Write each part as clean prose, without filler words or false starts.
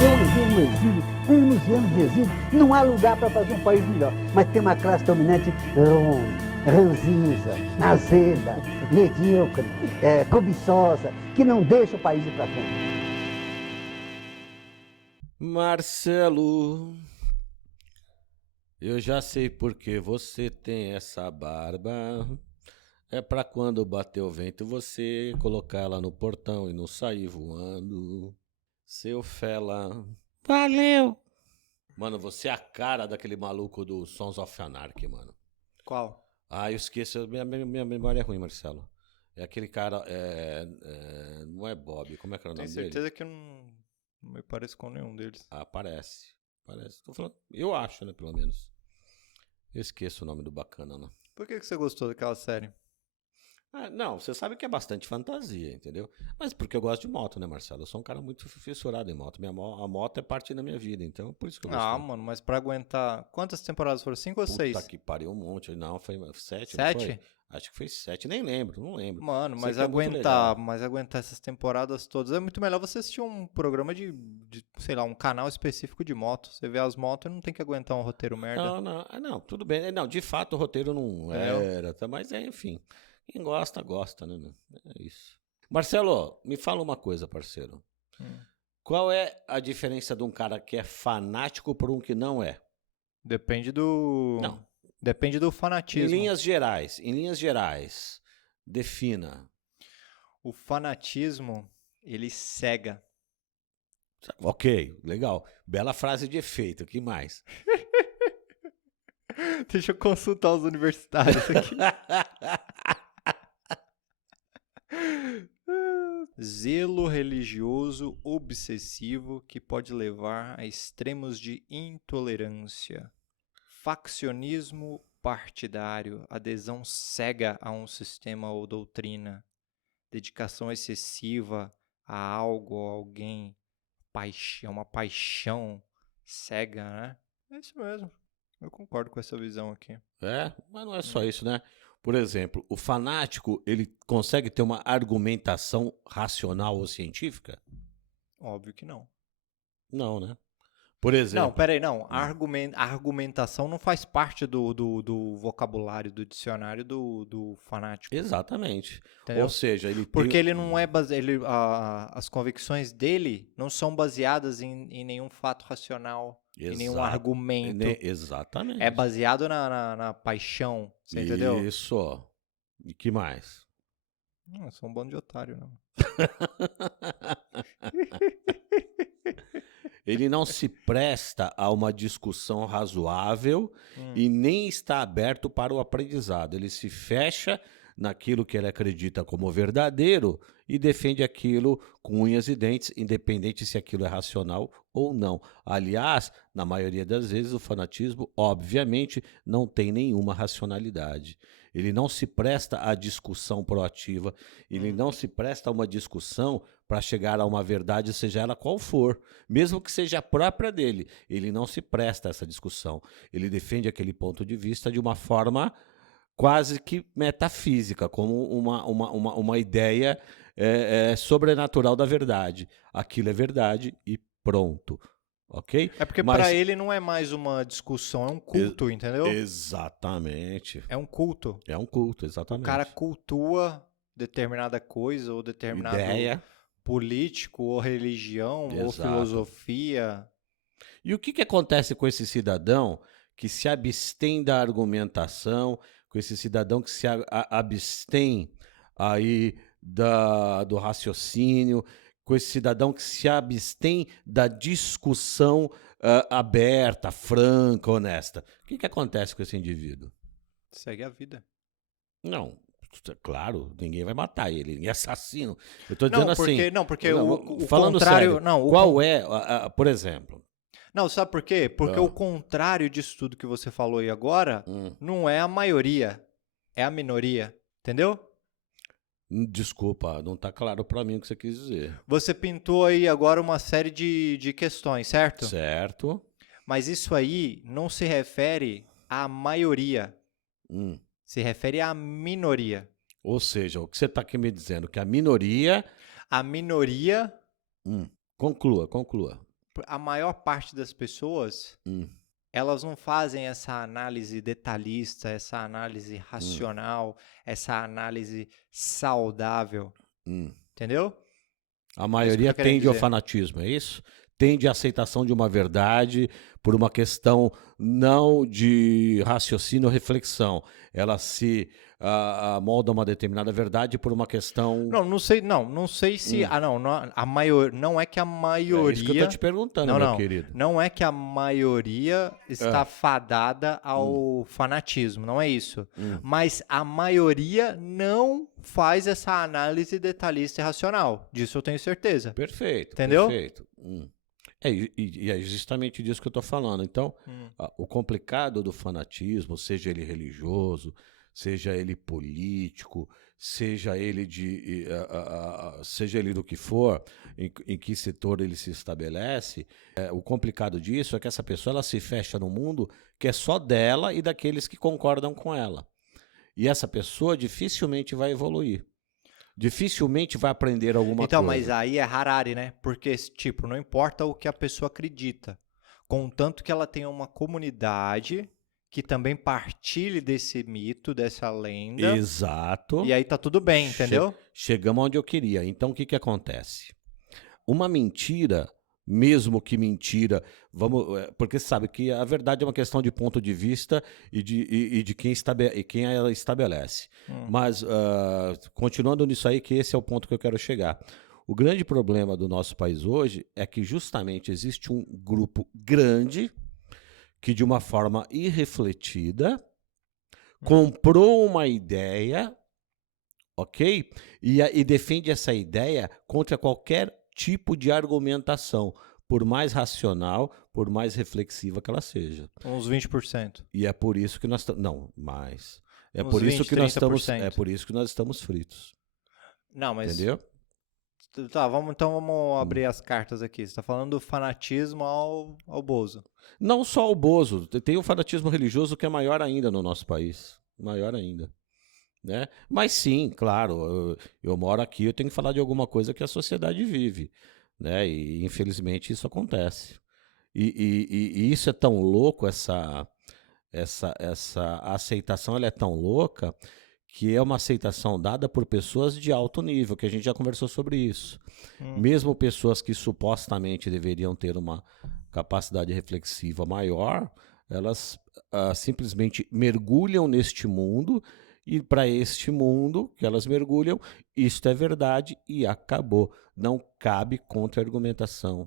Eu andei no exílio, anos e anos de exílio. Não há lugar para fazer um país melhor. Mas tem uma classe dominante ranzinza, azeda, medíocre, cobiçosa, que não deixa o país ir para frente. Marcelo, eu já sei por que você tem essa barba. É pra quando bater o vento você colocar ela no portão e não sair voando. Seu fela. Valeu! Mano, você é a cara daquele maluco do Sons of Anarchy, mano. Qual? Ah, eu esqueço. Minha memória é ruim, Marcelo. É aquele cara. Não é Bob. Como é que era o Tenho nome dele? certeza que eu não me pareço com nenhum deles. Ah, parece. Parece. Tô falando. Eu acho, né, pelo menos. Eu esqueço o nome do bacana, né? Por que você gostou daquela série? Ah, não, você sabe que é bastante fantasia, entendeu? Mas porque eu gosto de moto, né, Marcelo? Eu sou um cara muito fissurado em moto. A moto é parte da minha vida, então por isso que eu gostei. Ah, mano, mas pra aguentar... Quantas temporadas foram? 5 ou Puta 6? que pariu, um monte. Não, foi 7, não foi? 7? Acho que foi 7, nem lembro, não lembro. Mano, Sei mas que é muito legal. aguentar essas temporadas todas é muito melhor você assistir um programa sei lá, um canal específico de moto. Você vê as motos e não tem que aguentar um roteiro merda. Não, tudo bem. Não, de fato o roteiro não Entendeu? era, tá? Mas enfim. Quem gosta, gosta, né, meu? É isso. Marcelo, me fala uma coisa, parceiro. Hum. Qual é a diferença de um cara que é fanático por um que não é? Depende do... Não. Depende do Em fanatismo. linhas gerais, defina. O fanatismo, ele cega. Ok, legal. Bela frase de efeito, que mais? Deixa eu consultar os universitários aqui. Zelo religioso obsessivo que pode levar a extremos de intolerância. Faccionismo partidário, adesão cega a um sistema ou doutrina. Dedicação excessiva a algo ou alguém. Uma paixão cega, né? É isso mesmo. Eu concordo com essa visão aqui. Mas não é só isso, né? Por exemplo, o fanático, ele consegue ter uma argumentação racional ou científica? Óbvio que não. Não, né? Por Não, exemplo, peraí, não. A argumentação não faz parte do vocabulário, do dicionário do fanático. exatamente. Entendeu? Ou seja, ele Porque tem... ele não é as convicções dele não são baseadas em nenhum fato racional, em nenhum argumento. Exatamente. É baseado na paixão, você entendeu? Isso, ó. E que mais? Eu sou um bando de otário, não. Ele não se presta a uma discussão razoável e nem está aberto para o aprendizado. Ele se fecha naquilo que ele acredita como verdadeiro e defende aquilo com unhas e dentes, independente se aquilo é racional ou não. Aliás, na maioria das vezes, o fanatismo, obviamente, não tem nenhuma racionalidade. Ele não se presta à discussão proativa, ele não se presta a uma discussão para chegar a uma verdade, seja ela qual for, mesmo que seja a própria dele. Ele não se presta a essa discussão. Ele defende aquele ponto de vista de uma forma quase que metafísica, como uma ideia sobrenatural da verdade. Aquilo é verdade e pronto. Ok? É porque pra ele não é mais uma discussão, é um culto, entendeu? Exatamente. É um culto. É um culto, exatamente. O cara cultua determinada coisa ou determinado ideia político ou religião ou Exato. filosofia. E o que acontece com esse cidadão que se abstém da argumentação, com esse cidadão que se abstém aí do raciocínio, com esse cidadão que se abstém da discussão aberta, franca, honesta? O que acontece com esse indivíduo? Segue a vida. Não, claro, ninguém vai matar ele, ninguém é assassino. Eu tô dizendo assim... Porque o falando contrário... sério, Não, qual por exemplo... Não, sabe por quê? Porque o contrário disso tudo que você falou aí agora não é a maioria, é a minoria, entendeu? Desculpa, não tá claro pra mim o que você quis dizer. Você pintou aí agora uma série de questões, certo? Certo. Mas isso aí não se refere à maioria, se refere à minoria. Ou seja, o que você tá aqui me dizendo, que a minoria... A minoria... Conclua. a maior parte das pessoas, elas não fazem essa análise detalhista, essa análise racional, essa análise saudável. Entendeu? A maioria querendo tende ao dizer. fanatismo, é isso? Tende à aceitação de uma verdade por uma questão não de raciocínio ou reflexão. Ela se molda uma determinada verdade por uma questão... Não sei se... não é que a É maioria... isso que eu tô te perguntando, meu querido. Não é que a maioria está fadada ao fanatismo, não é isso. Mas a maioria não faz essa análise detalhista e racional. Disso eu tenho certeza. Perfeito, Entendeu? perfeito. E é justamente disso que eu estou falando. Então, o complicado do fanatismo, seja ele religioso, seja ele político, seja ele seja ele do que for, em que setor ele se estabelece, o complicado disso é que essa pessoa ela se fecha no mundo que é só dela e daqueles que concordam com ela. E essa pessoa dificilmente vai evoluir. Dificilmente vai aprender alguma Então, coisa. mas aí é Harari, né? Porque, tipo, não importa o que a pessoa acredita, contanto que ela tenha uma comunidade que também partilhe desse mito, dessa lenda. Exato. E aí tá tudo bem, entendeu? Chegamos onde eu queria. Então, o que acontece? Uma mentira, mesmo que mentira, porque você sabe que a verdade é uma questão de ponto de vista e de quem ela estabelece. Mas, continuando nisso aí, que esse é o ponto que eu quero chegar. O grande problema do nosso país hoje é que justamente existe um grupo grande que, de uma forma irrefletida, comprou uma ideia, ok? E defende essa ideia contra qualquer tipo de argumentação, por mais racional, por mais reflexiva que ela seja. Uns 20%. E é por isso que nós estamos... Não, mais. É Uns por isso 20, que nós estamos... 30%. É por isso que nós estamos fritos. Não, mas... Entendeu? Tá, vamos abrir as cartas aqui. Você tá falando do fanatismo ao Bozo. Não só o Bozo. Tem o fanatismo religioso que é maior ainda no nosso país. Maior ainda. Né? Mas sim, claro, eu moro aqui, eu tenho que falar de alguma coisa que a sociedade vive, né? E infelizmente isso acontece. E isso é tão louco, essa aceitação ela é tão louca que é uma aceitação dada por pessoas de alto nível, que a gente já conversou sobre isso. Mesmo pessoas que supostamente deveriam ter uma capacidade reflexiva maior, elas simplesmente mergulham neste mundo. E para este mundo que elas mergulham, isto é verdade e acabou. Não cabe contra-argumentação,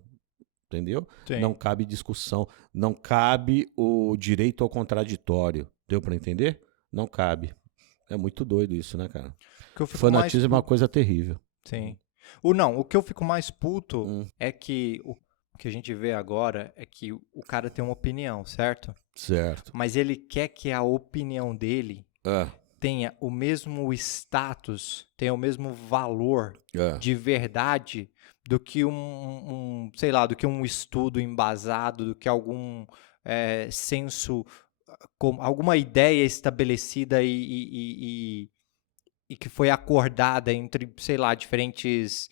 entendeu? Sim. Não cabe discussão, não cabe o direito ao contraditório. Deu para entender? Não cabe. É muito doido isso, né, cara? Fanatismo é uma coisa terrível. Sim. O que eu fico mais puto é que o que a gente vê agora é que o cara tem uma opinião, certo? Certo. Mas ele quer que a opinião dele tenha o mesmo status, tenha o mesmo valor de verdade do que sei lá, do que um estudo embasado, do que algum senso, alguma ideia estabelecida e que foi acordada entre, sei lá, diferentes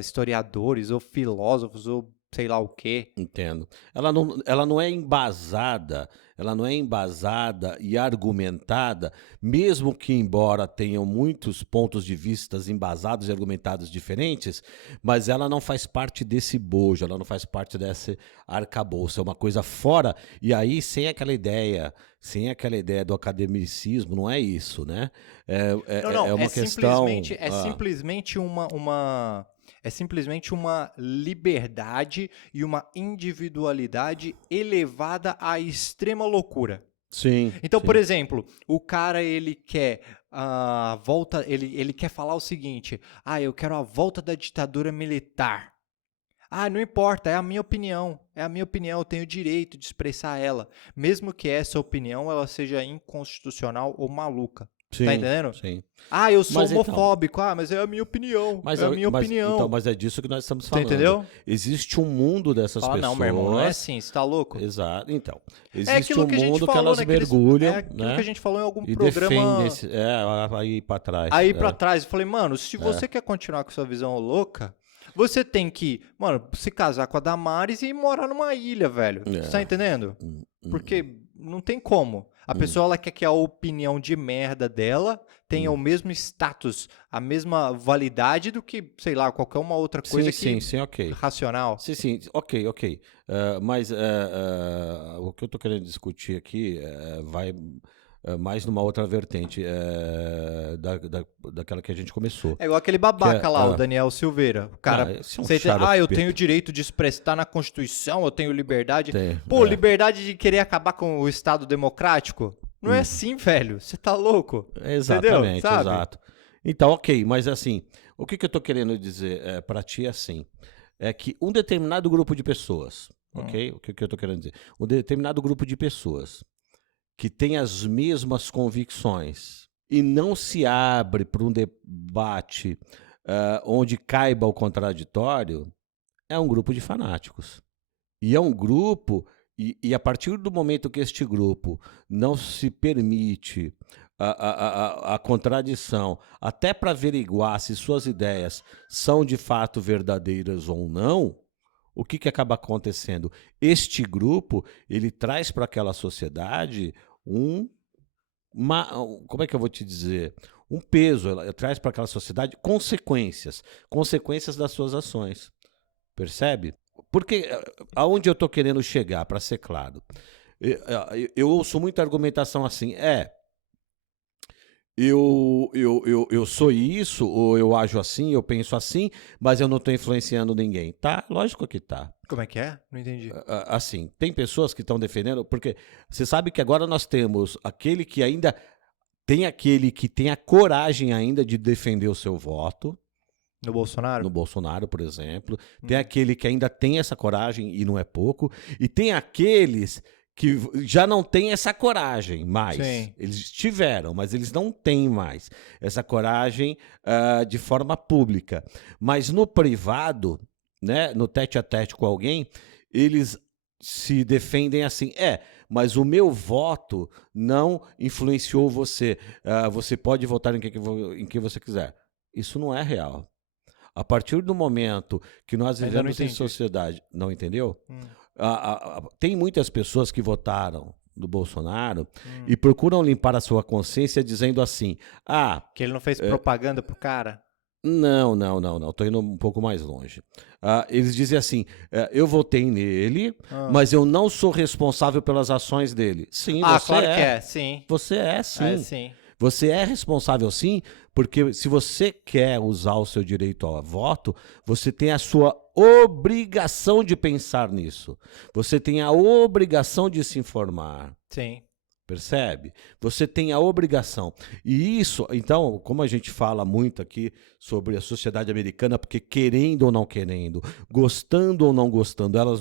historiadores ou filósofos ou sei lá o quê. Entendo. Ela não é embasada, e argumentada, mesmo que embora tenham muitos pontos de vista embasados e argumentados diferentes, mas ela não faz parte desse bojo, ela não faz parte desse arcabouço, é uma coisa fora, e aí sem aquela ideia do academicismo, não é isso, né? É uma questão... É simplesmente uma liberdade e uma individualidade elevada à extrema loucura. Sim. Então, sim. por exemplo, o cara ele quer ele quer falar o seguinte: eu quero a volta da ditadura militar. Não importa, é a minha opinião, eu tenho o direito de expressar ela, mesmo que essa opinião ela seja inconstitucional ou maluca. Sim, tá entendendo? Sim. Eu sou Mas homofóbico. Mas é a minha opinião. Opinião. Então, mas é disso que nós estamos falando. Entendeu? Existe um mundo dessas pessoas. Não, meu irmão, não é assim, você tá louco? Exato. Então, existe um que mundo que elas mergulham, É aquilo né? que a gente falou em algum E programa. aí pra trás. Aí pra trás, eu falei, mano, se você quer continuar com sua visão louca, Você tem que, mano, se casar com a Damares e morar numa ilha, velho. Você tá entendendo? Porque não tem como. A pessoa, ela quer que a opinião de merda dela tenha o mesmo status, a mesma validade do que, sei lá, qualquer uma outra coisa sim, ok. racional. Sim, ok. Mas o que eu tô querendo discutir aqui vai mais numa outra vertente daquela que a gente começou. É igual aquele babaca Que é, lá, o Daniel Silveira. O cara, esse é um você tem, xarope. eu tenho o direito de expressar na Constituição, eu tenho liberdade. Tem, Pô, liberdade de querer acabar com o Estado democrático? Não é assim, velho. Você tá louco? Exatamente, Entendeu? Sabe? exato. Então, ok, mas assim, o que eu tô querendo dizer para ti é assim, é que um determinado grupo de pessoas, ok? O que eu tô querendo dizer? Um determinado grupo de pessoas que tem as mesmas convicções e não se abre para um debate onde caiba o contraditório, é um grupo de fanáticos. E é um grupo, e a partir do momento que este grupo não se permite a contradição, até para averiguar se suas ideias são de fato verdadeiras ou não, o que acaba acontecendo? Este grupo, ele traz para aquela sociedade como é que eu vou te dizer? Um peso, ela traz para aquela sociedade consequências das suas ações. Percebe? Porque aonde eu estou querendo chegar, para ser claro, eu ouço muita argumentação assim, eu sou isso, ou eu ajo assim, eu penso assim, mas eu não estou influenciando ninguém. Tá, lógico que tá. Como é que é? Não entendi. Assim, tem pessoas que estão defendendo, porque você sabe que agora nós temos aquele que ainda tem aquele que tem a coragem ainda de defender o seu voto. No Bolsonaro? No Bolsonaro, por exemplo. Tem aquele que ainda tem essa coragem, e não é pouco. E tem aqueles que já não têm essa coragem mais. Sim. Eles tiveram, mas eles não têm mais essa coragem de forma pública. Mas no privado, né, no tete-a-tete com alguém, eles se defendem assim, mas o meu voto não influenciou você. Você pode votar em quem você quiser. Isso não é real. A partir do momento que nós vivemos em sociedade... Não entendeu? Tem muitas pessoas que votaram no Bolsonaro e procuram limpar a sua consciência dizendo assim... que ele não fez propaganda pro cara? Não. Estou indo um pouco mais longe. Eles dizem assim, eu votei nele, mas eu não sou responsável pelas ações dele. Sim, você claro que é, sim. Você é, sim. É, sim. Você é responsável, sim, porque se você quer usar o seu direito ao voto, você tem a sua obrigação de pensar nisso. Você tem a obrigação de se informar. Sim. Percebe? Você tem a obrigação. E isso, então, como a gente fala muito aqui sobre a sociedade americana, porque querendo ou não querendo, gostando ou não gostando, elas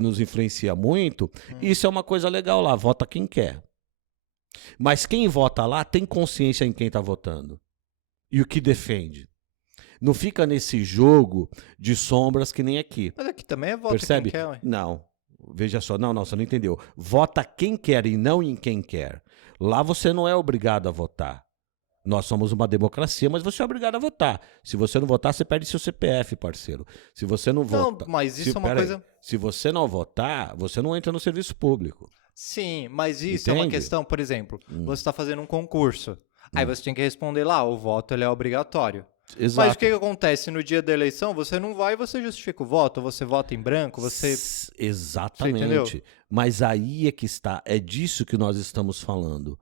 nos influenciam muito, isso é uma coisa legal lá, vota quem quer. Mas quem vota lá tem consciência em quem está votando e o que defende. Não fica nesse jogo de sombras que nem aqui. Mas aqui também é voto Percebe? quem quer, ué. Não, veja só, não, você não entendeu. Vota quem quer e não em quem quer. Lá você não é obrigado a votar. Nós somos uma democracia, mas você é obrigado a votar. Se você não votar, você perde seu CPF, parceiro. Se você não vota... Não, mas isso é uma coisa... Se você não votar, você não entra no serviço público. Sim, mas isso é uma questão, por exemplo, você está fazendo um concurso, aí você tem que responder lá, o voto ele é obrigatório. Exato. Mas o que acontece no dia da eleição? Você não vai e você justifica o voto, você vota em branco, você... Exatamente. Você mas aí é que está, é disso que nós estamos falando.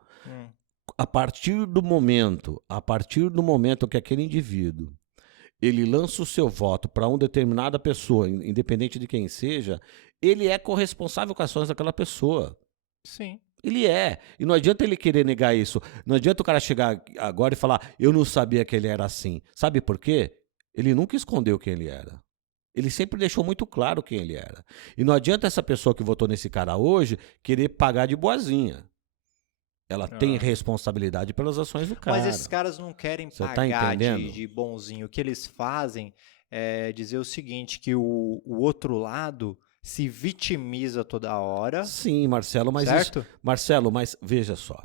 A partir do momento que aquele indivíduo ele lança o seu voto para uma determinada pessoa, independente de quem seja, ele é corresponsável com as ações daquela pessoa. Sim. Ele é. E não adianta ele querer negar isso. Não adianta o cara chegar agora e falar, eu não sabia que ele era assim. Sabe por quê? Ele nunca escondeu quem ele era. Ele sempre deixou muito claro quem ele era. E não adianta essa pessoa que votou nesse cara hoje querer pagar de boazinha. Ela tem responsabilidade pelas ações do cara. Mas esses caras não querem pagar de bonzinho. O que eles fazem é dizer o seguinte, que o outro lado se vitimiza toda hora. Sim, Marcelo, mas certo? Marcelo, mas veja só.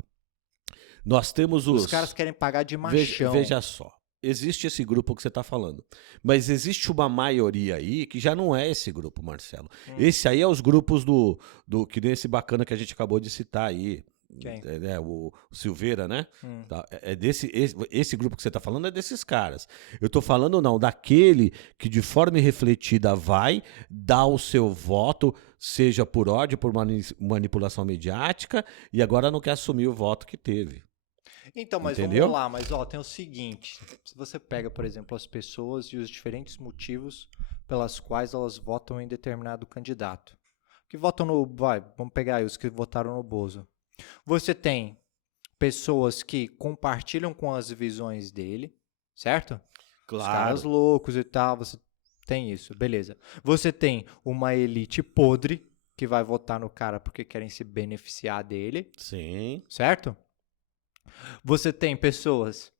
Nós temos os caras querem pagar de machão. Veja só. existe esse grupo que você está falando. Mas existe uma maioria aí que já não é esse grupo, Marcelo. Esse aí é os grupos que nem esse bacana que a gente acabou de citar aí. Quem? O Silveira, né? Tá, esse grupo que você está falando é desses caras. Eu estou falando não, daquele que de forma irrefletida vai dar o seu voto, seja por ódio, por manipulação mediática, e agora não quer assumir o voto que teve. Então, mas Entendeu? vamos lá, mas ó, tem o seguinte, se você pega, por exemplo, as pessoas e os diferentes motivos pelas quais elas votam em determinado candidato. Que votam vamos pegar aí os que votaram no Bozo. Você tem pessoas que compartilham com as visões dele, certo? Os caras loucos e tal, você tem isso, beleza. Você tem uma elite podre que vai votar no cara porque querem se beneficiar dele, Sim. certo? Você tem pessoas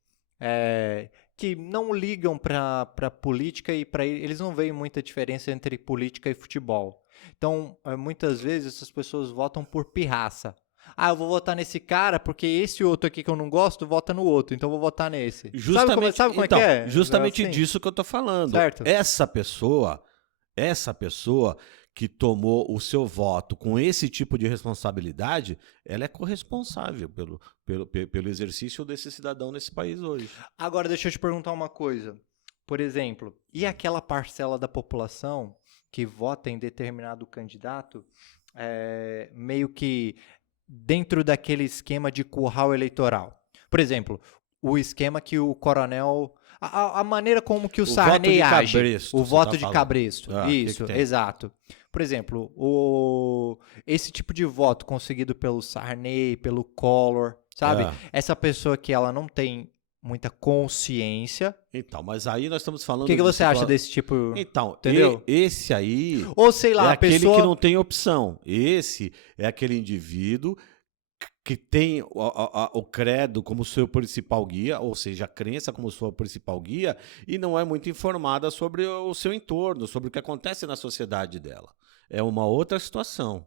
que não ligam para política e para eles não veem muita diferença entre política e futebol. Então, muitas vezes essas pessoas votam por pirraça. Ah, eu vou votar nesse cara porque esse outro aqui que eu não gosto vota no outro, então eu vou votar nesse. Justamente, sabe como então, é que é? justamente Assim, disso que eu tô falando. certo. Essa pessoa que tomou o seu voto com esse tipo de responsabilidade, ela é corresponsável pelo exercício desse cidadão nesse país hoje. Agora, deixa eu te perguntar uma coisa. Por exemplo, e aquela parcela da população que vota em determinado candidato meio que dentro daquele esquema de curral eleitoral? Por exemplo, o esquema que o coronel... A maneira como que o Sarney age. Cabresto, O você voto tá de falando. cabresto. Isso, que tem? exato. Por exemplo, esse tipo de voto conseguido pelo Sarney, pelo Collor, sabe? Essa pessoa que ela não tem muita consciência. Então, mas aí nós estamos falando... O que você acha desse tipo? Então, entendeu? Esse aí Ou sei lá, é a aquele pessoa... que não tem opção. Esse é aquele indivíduo que tem o credo como seu principal guia, ou seja, a crença como sua principal guia, e não é muito informada sobre o seu entorno, sobre o que acontece na sociedade dela. É uma outra situação.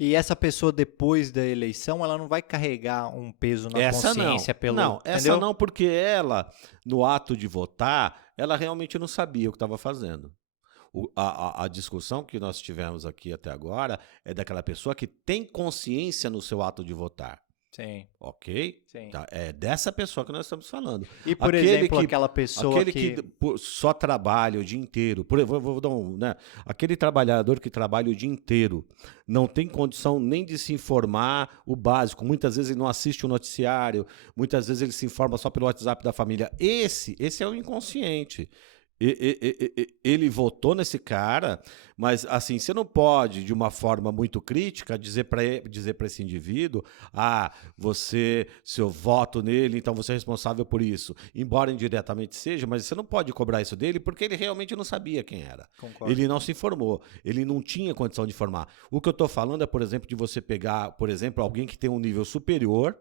E essa pessoa, depois da eleição, ela não vai carregar um peso na consciência pelo... Não, essa entendeu? não, porque ela, no ato de votar, ela realmente não sabia o que estava fazendo. A discussão que nós tivemos aqui até agora é daquela pessoa que tem consciência no seu ato de votar. Sim. Ok? Sim. Tá, é dessa pessoa que nós estamos falando. E, por exemplo, aquela pessoa aquele que só trabalha o dia inteiro, vou dar né? Aquele trabalhador que trabalha o dia inteiro, não tem condição nem de se informar o básico, muitas vezes ele não assiste o noticiário, muitas vezes ele se informa só pelo WhatsApp da família. Esse é o inconsciente. Ele votou nesse cara, mas assim, você não pode, de uma forma muito crítica, dizer para esse indivíduo: seu voto nele, então você é responsável por isso. Embora indiretamente seja, mas você não pode cobrar isso dele porque ele realmente não sabia quem era. Concordo. Ele não se informou, ele não tinha condição de informar. O que eu estou falando é, por exemplo, de você pegar, por exemplo, alguém que tem um nível superior,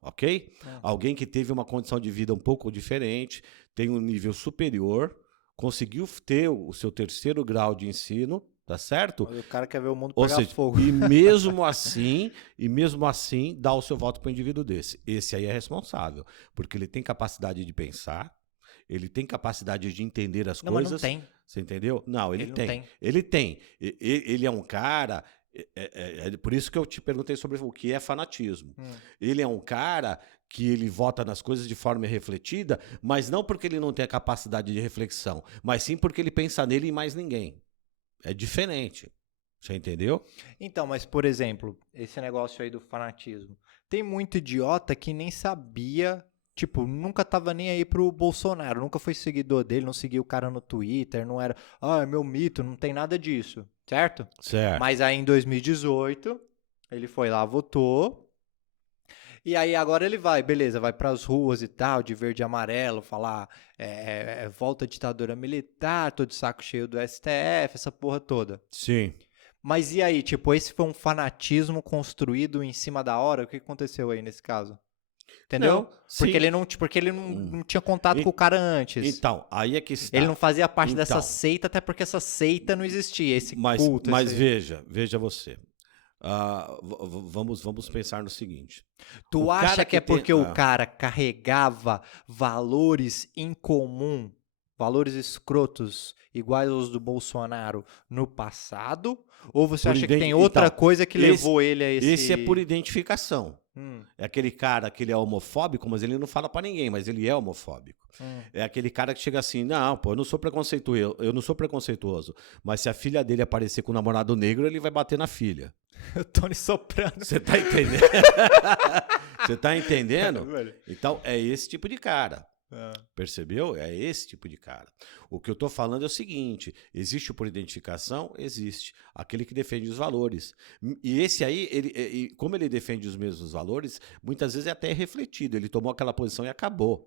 ok? Alguém que teve uma condição de vida um pouco diferente, tem um nível superior, conseguiu ter o seu 3º grau de ensino, tá certo? O cara quer ver o mundo Ou pegar seja, fogo. e mesmo assim, dá o seu voto para um indivíduo desse. Esse aí é responsável, porque ele tem capacidade de pensar, ele tem capacidade de entender as coisas. Mas não tem. Você entendeu? Não, ele Não tem. tem. Ele tem. Ele é um cara... É por isso que eu te perguntei sobre o que é fanatismo. Ele é um cara que ele vota nas coisas de forma refletida, mas não porque ele não tem a capacidade de reflexão, mas sim porque ele pensa nele e mais ninguém. É diferente. Você entendeu? Então, mas, por exemplo, esse negócio aí do fanatismo. Tem muito idiota que nem sabia, tipo, nunca tava nem aí pro Bolsonaro, nunca foi seguidor dele, não seguia o cara no Twitter, não era, é meu mito, não tem nada disso, certo? Certo. Mas aí em 2018, ele foi lá, votou, e aí agora ele vai, beleza, vai pras ruas e tal, de verde e amarelo, falar volta à ditadura militar, tô de saco cheio do STF, essa porra toda. Sim. Mas e aí, tipo, esse foi um fanatismo construído em cima da hora? O que aconteceu aí nesse caso? Entendeu? Não, porque ele não tinha contato com o cara antes. Então, aí é que está. Ele não fazia parte dessa Então. seita, até porque essa seita não existia, esse Mas culto. veja você. Vamos pensar no seguinte. Tu O acha cara que é que tem- porque o cara carregava valores em comum, valores escrotos iguais aos do Bolsonaro no passado? Ou você Por acha que tem identi- outra então, coisa que esse- levou ele a esse... Esse é por identificação. Hum, É aquele cara que ele é homofóbico, mas ele não fala pra ninguém, mas ele é homofóbico. hum. É aquele cara que chega assim, não, pô, eu não sou preconceituoso, mas se a filha dele aparecer com um namorado negro, ele vai bater na filha. O Tony Soprano. Você tá entendendo? Você tá entendendo? Velho. Então, é esse tipo de cara. Ah. Percebeu? É esse tipo de cara. O que eu tô falando é o seguinte: existe o por identificação? Existe. Aquele que defende os valores. E esse aí, como ele defende os mesmos valores, muitas vezes é até refletido. Ele tomou aquela posição e acabou.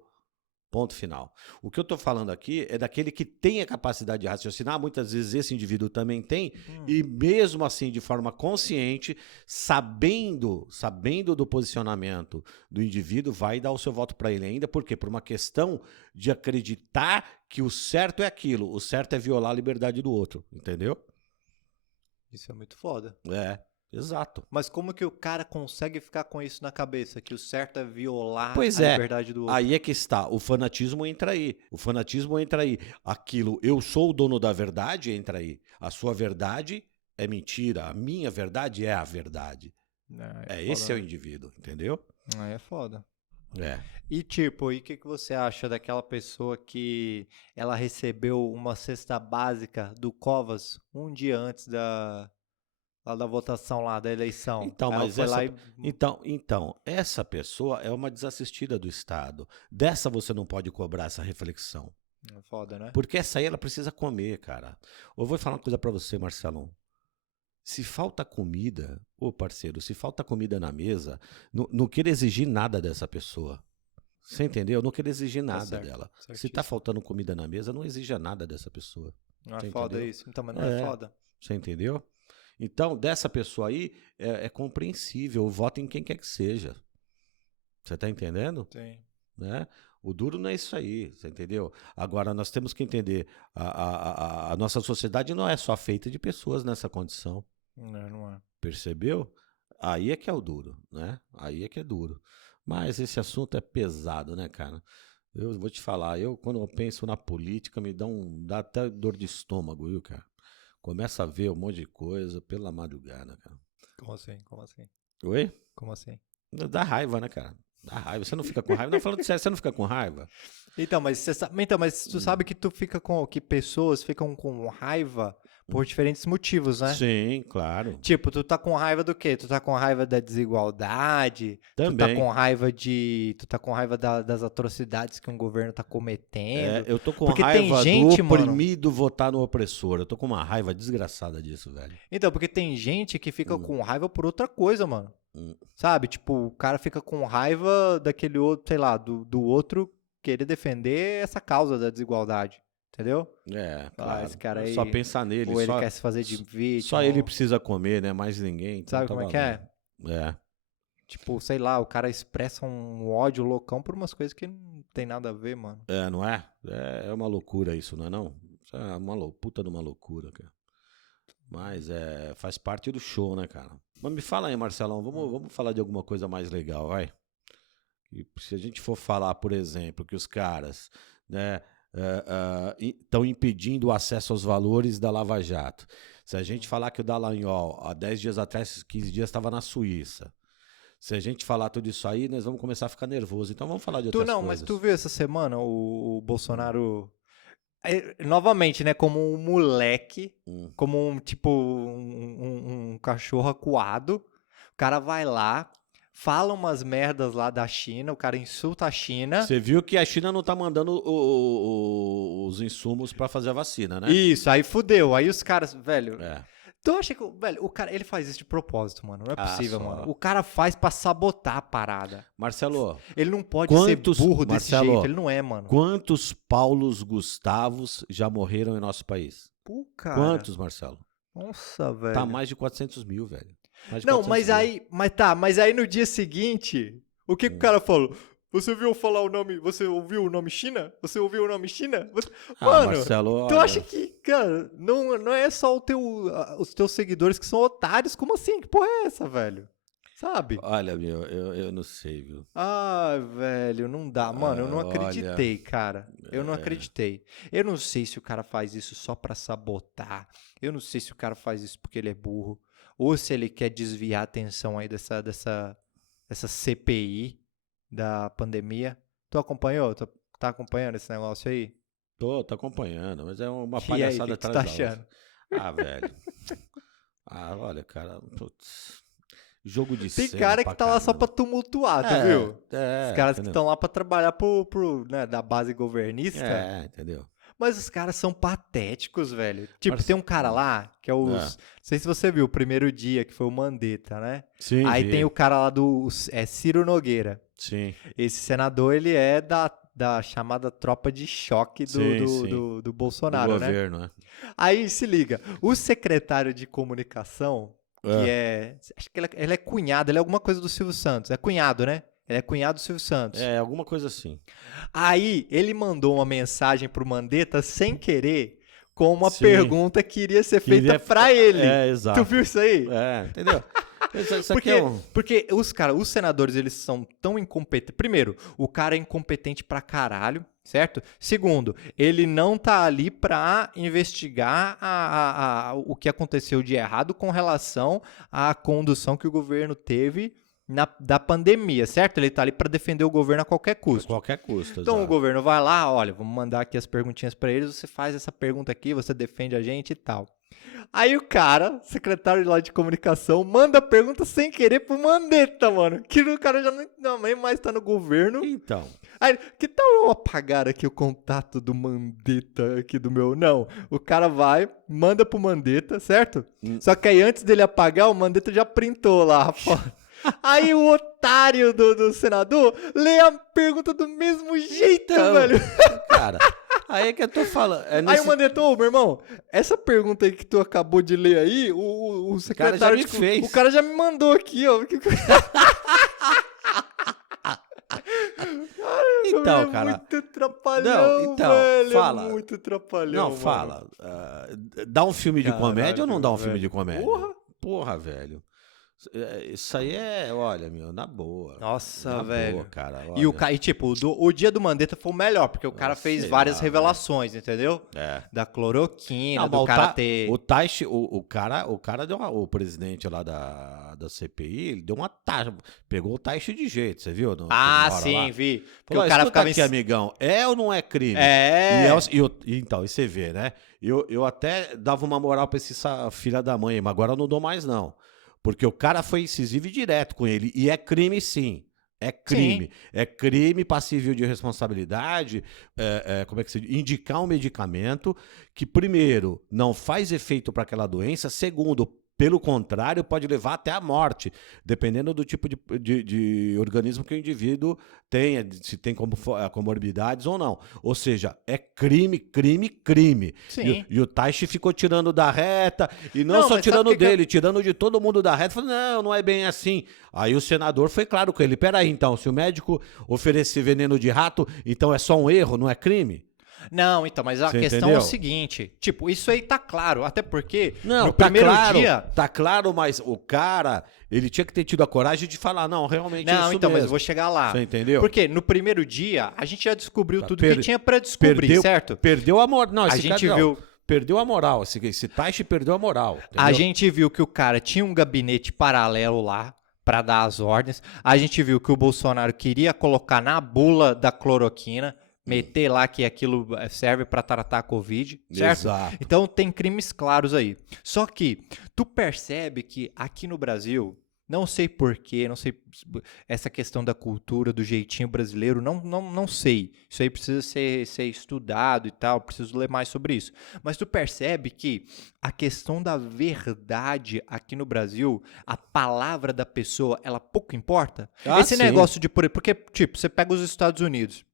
Ponto final. O que eu tô falando aqui é daquele que tem a capacidade de raciocinar, muitas vezes esse indivíduo também tem, e mesmo assim, de forma consciente, sabendo do posicionamento do indivíduo, vai dar o seu voto para ele ainda. Por quê? Por uma questão de acreditar que o certo é aquilo, o certo é violar a liberdade do outro, entendeu? Isso é muito foda. É, exato. Mas como que o cara consegue ficar com isso na cabeça? Que o certo é violar Pois a é. liberdade do outro? Aí é que está, o fanatismo entra aí. O fanatismo entra aí. Aquilo, eu sou o dono da verdade, entra aí. A sua verdade é mentira, a minha verdade é a verdade. Esse é o indivíduo, entendeu? Aí é foda. É. E tipo, e o que você acha daquela pessoa que ela recebeu uma cesta básica do Covas um dia antes da votação lá, da eleição? Então, Ela mas foi essa, lá e... então, essa pessoa é uma desassistida do Estado. Dessa você não pode cobrar essa reflexão. É foda, né? Porque essa aí ela precisa comer, cara. Eu vou falar uma coisa pra você, Marcelão. Se falta comida, ô parceiro, se falta comida na mesa, não queira exigir nada dessa pessoa. Você entendeu? Não queira exigir nada certo, dela. Se certíssimo. tá faltando comida na mesa, não exija nada dessa pessoa. Não é Você foda entendeu? isso? Então, mas não é foda? Você entendeu? Então, dessa pessoa aí, é compreensível. Vota em quem quer que seja. Você tá entendendo? Sim. Né? O duro não é isso aí, você entendeu? Agora, nós temos que entender, a nossa sociedade não é só feita de pessoas nessa condição. Não é. Percebeu? Aí é que é o duro, né? Aí é que é duro. Mas esse assunto é pesado, né, cara? Eu vou te falar, quando eu penso na política, dá até dor de estômago, viu, cara? Começa a ver um monte de coisa pela madrugada, cara. Como assim? Como assim? Oi? Como assim? Dá raiva, né, cara? Dá raiva. Você não fica com raiva? Não, falando sério, você não fica com raiva? Então, mas tu sabe que que pessoas ficam com raiva por diferentes motivos, né? Sim, claro. Tipo, tu tá com raiva do quê? Tu tá com raiva da desigualdade? Tu tá Também. com raiva das atrocidades que um governo tá cometendo? Eu tô com Porque tem raiva gente, do mano- oprimido votar no opressor. Eu tô com uma raiva desgraçada disso, velho. Então, porque tem gente que fica com raiva por outra coisa, mano. Sabe? Tipo, o cara fica com raiva daquele outro, sei lá, do outro querer defender essa causa da desigualdade. Entendeu? Claro. esse cara aí- Só pensar nele. Ou ele só quer se fazer de vítima. só ele ou- precisa comer, né? Mais ninguém. Então Sabe tá como é que é? valendo. Tipo, sei lá, o cara expressa um ódio loucão por umas coisas que não tem nada a ver, mano. Não é? É uma loucura isso, não é não? Isso é uma puta de uma loucura, cara. Mas faz parte do show, né, cara? Mas me fala aí, Marcelão, vamos falar de alguma coisa mais legal, vai? E se a gente for falar, por exemplo, que os caras, né, estão impedindo o acesso aos valores da Lava Jato. Se a gente falar que o Dallagnol, há 10 dias atrás, 15 dias, estava na Suíça. Se a gente falar tudo isso aí, nós vamos começar a ficar nervoso. Então vamos falar de outras coisas. Mas tu viu essa semana o Bolsonaro... novamente, né, como um moleque, como um cachorro acuado, o cara vai lá, fala umas merdas lá da China, o cara insulta a China. Você viu que a China não tá mandando os insumos pra fazer a vacina, né? Isso, aí fudeu. Aí os caras, velho... É. Tu acha que, velho, o cara, ele faz isso de propósito, mano? Não é possível, só. mano. O cara faz pra sabotar a parada. Marcelo, Ele não pode Quantos- ser burro desse Marcelo, jeito, ele não é, mano. quantos Paulos Gustavos já morreram em nosso país? Pô, cara. Quantos, Marcelo? Nossa, velho. Tá mais de 400 mil, velho. Mais de Não, 400 mas mil. aí, mas aí no dia seguinte, o que o cara falou? Você ouviu falar o nome? Você ouviu o nome China? Você ouviu o nome China? Mano, Marcelo, tu olha, acha que, cara, não é só os teus seguidores que são otários? Como assim? Que porra é essa, velho? Sabe? olha, meu, eu não sei, viu? Ah, velho, não dá. Mano, eu não acreditei, cara. Eu não acreditei. Eu não sei se o cara faz isso só pra sabotar. Eu não sei se o cara faz isso porque ele é burro. Ou se ele quer desviar a atenção aí dessa CPI da pandemia. Tu acompanhou? Tá acompanhando esse negócio aí? Tô acompanhando, mas é uma E aí, o palhaçada que tu atrás tá da outra. achando? Ah, velho. Ah, olha, cara, putz. Jogo de Tem cena cara pra que tá lá só pra caramba. tumultuar, tu viu? Os caras que Entendeu? estão lá pra trabalhar né, da base governista. Entendeu? Mas os caras são patéticos, velho. Tipo, Mas- tem um cara lá, que é os... É. Não sei se você viu, o primeiro dia, que foi o Mandetta, né? Sim, Aí vi. tem o cara lá Ciro Nogueira. Sim, Esse senador, ele é da chamada tropa de choque Sim, sim. do do Bolsonaro, né? governo, né? Aí, se liga, o secretário de comunicação, que É. é... Acho que ele é cunhado, ele é alguma coisa do Silvio Santos. É cunhado, né? Ele é cunhado do Silvio Santos. É, alguma coisa assim. Aí, ele mandou uma mensagem pro Mandetta sem querer, com uma Sim. pergunta que iria ser feita Queria- pra ele. É, exato. Tu viu isso aí? Entendeu? Isso aqui Porque os senadores, eles são tão incompetentes. Primeiro, o cara é incompetente pra caralho, certo? Segundo, ele não tá ali pra investigar o que aconteceu de errado com relação à condução que o governo teve da pandemia, certo? Ele tá ali pra defender o governo a qualquer a custo. qualquer custo. Então o exato. governo vai lá, olha, vamos mandar aqui as perguntinhas pra eles, você faz essa pergunta aqui, você defende a gente e tal. Aí o cara, secretário lá de comunicação, manda a pergunta sem querer pro Mandetta, mano. Que o cara já nem mais tá no governo. Então, Aí, que tal eu apagar aqui o contato do Mandetta aqui do meu... Não, o cara vai, manda pro Mandetta, certo? Só que aí antes dele apagar, o Mandetta já printou lá a foto. Aí o otário do senador lê a pergunta do mesmo jeito, Então, velho. cara, aí é que eu tô falando. É Aí nesse... o Mandetta, ô, meu irmão, essa pergunta aí que tu acabou de ler aí, o secretário... cara já me fez. O cara já me mandou aqui, ó. Então, é cara. muito trapalhão, Não, então, velho. fala. É muito trapalhão, Não, mano. fala. Dá um filme de comédia ou não dá um filme velho. de comédia? Porra. Porra, velho. Isso aí olha, meu, na boa. Nossa, Na velho. boa, cara. E, olha. e tipo, o dia do Mandetta foi o melhor, porque o cara fez sei várias lá, revelações, entendeu? É. Da cloroquina, Não, do mas cara ter... o Taishi, o cara deu o presidente lá da CPI, ele deu uma taxa, pegou o Taishi de jeito, você viu? Ah, Na hora sim, lá? vi. Porque Falou, o cara escuta ficava... aqui, amigão, é ou não é crime? É. Então, e você vê, né? Eu até dava uma moral pra esse filha da mãe, mas agora eu não dou mais, não. Porque o cara foi incisivo e direto com ele. E é crime, sim. É crime. Sim. É crime passível de responsabilidade. Como é que se diz? Indicar um medicamento que, primeiro, não faz efeito para aquela doença. Segundo, pelo contrário, pode levar até a morte, dependendo do tipo de organismo que o indivíduo tenha, se tem comorbidades ou não. Ou seja, é crime, crime, crime. Sim. E o Taishi ficou tirando da reta, e não Não, só mas sabe tirando o que que dele, tirando de todo mundo da reta. Falou, não é bem assim. Aí o senador foi claro com ele. Peraí, então, se o médico oferecer veneno de rato, então é só um erro, não é crime? Não, então, mas a Você questão entendeu? é o seguinte, tipo, isso aí tá claro, até porque Não, no tá primeiro claro, dia... tá claro, mas o cara, ele tinha que ter tido a coragem de falar, não, realmente é Não, isso então, mas eu mesmo. vou chegar lá. Você entendeu? Porque no primeiro dia, a gente já descobriu Tá, tudo que tinha pra descobrir, perdeu, certo? Perdeu a moral. Não, A esse gente cara, viu... perdeu a moral. Esse Taishi perdeu a moral. A entendeu? gente viu que o cara tinha um gabinete paralelo lá pra dar as ordens. A gente viu que o Bolsonaro queria colocar na bula da cloroquina, meter lá que aquilo serve pra tratar a Covid, certo? Exato. Então tem crimes claros aí. Só que tu percebe que aqui no Brasil, não sei porquê, não sei essa questão da cultura, do jeitinho brasileiro, não sei. Isso aí precisa ser estudado e tal, preciso ler mais sobre isso. Mas tu percebe que a questão da verdade aqui no Brasil, a palavra da pessoa, ela pouco importa. Ah, Esse sim. negócio de... Porque, tipo, você pega os Estados Unidos.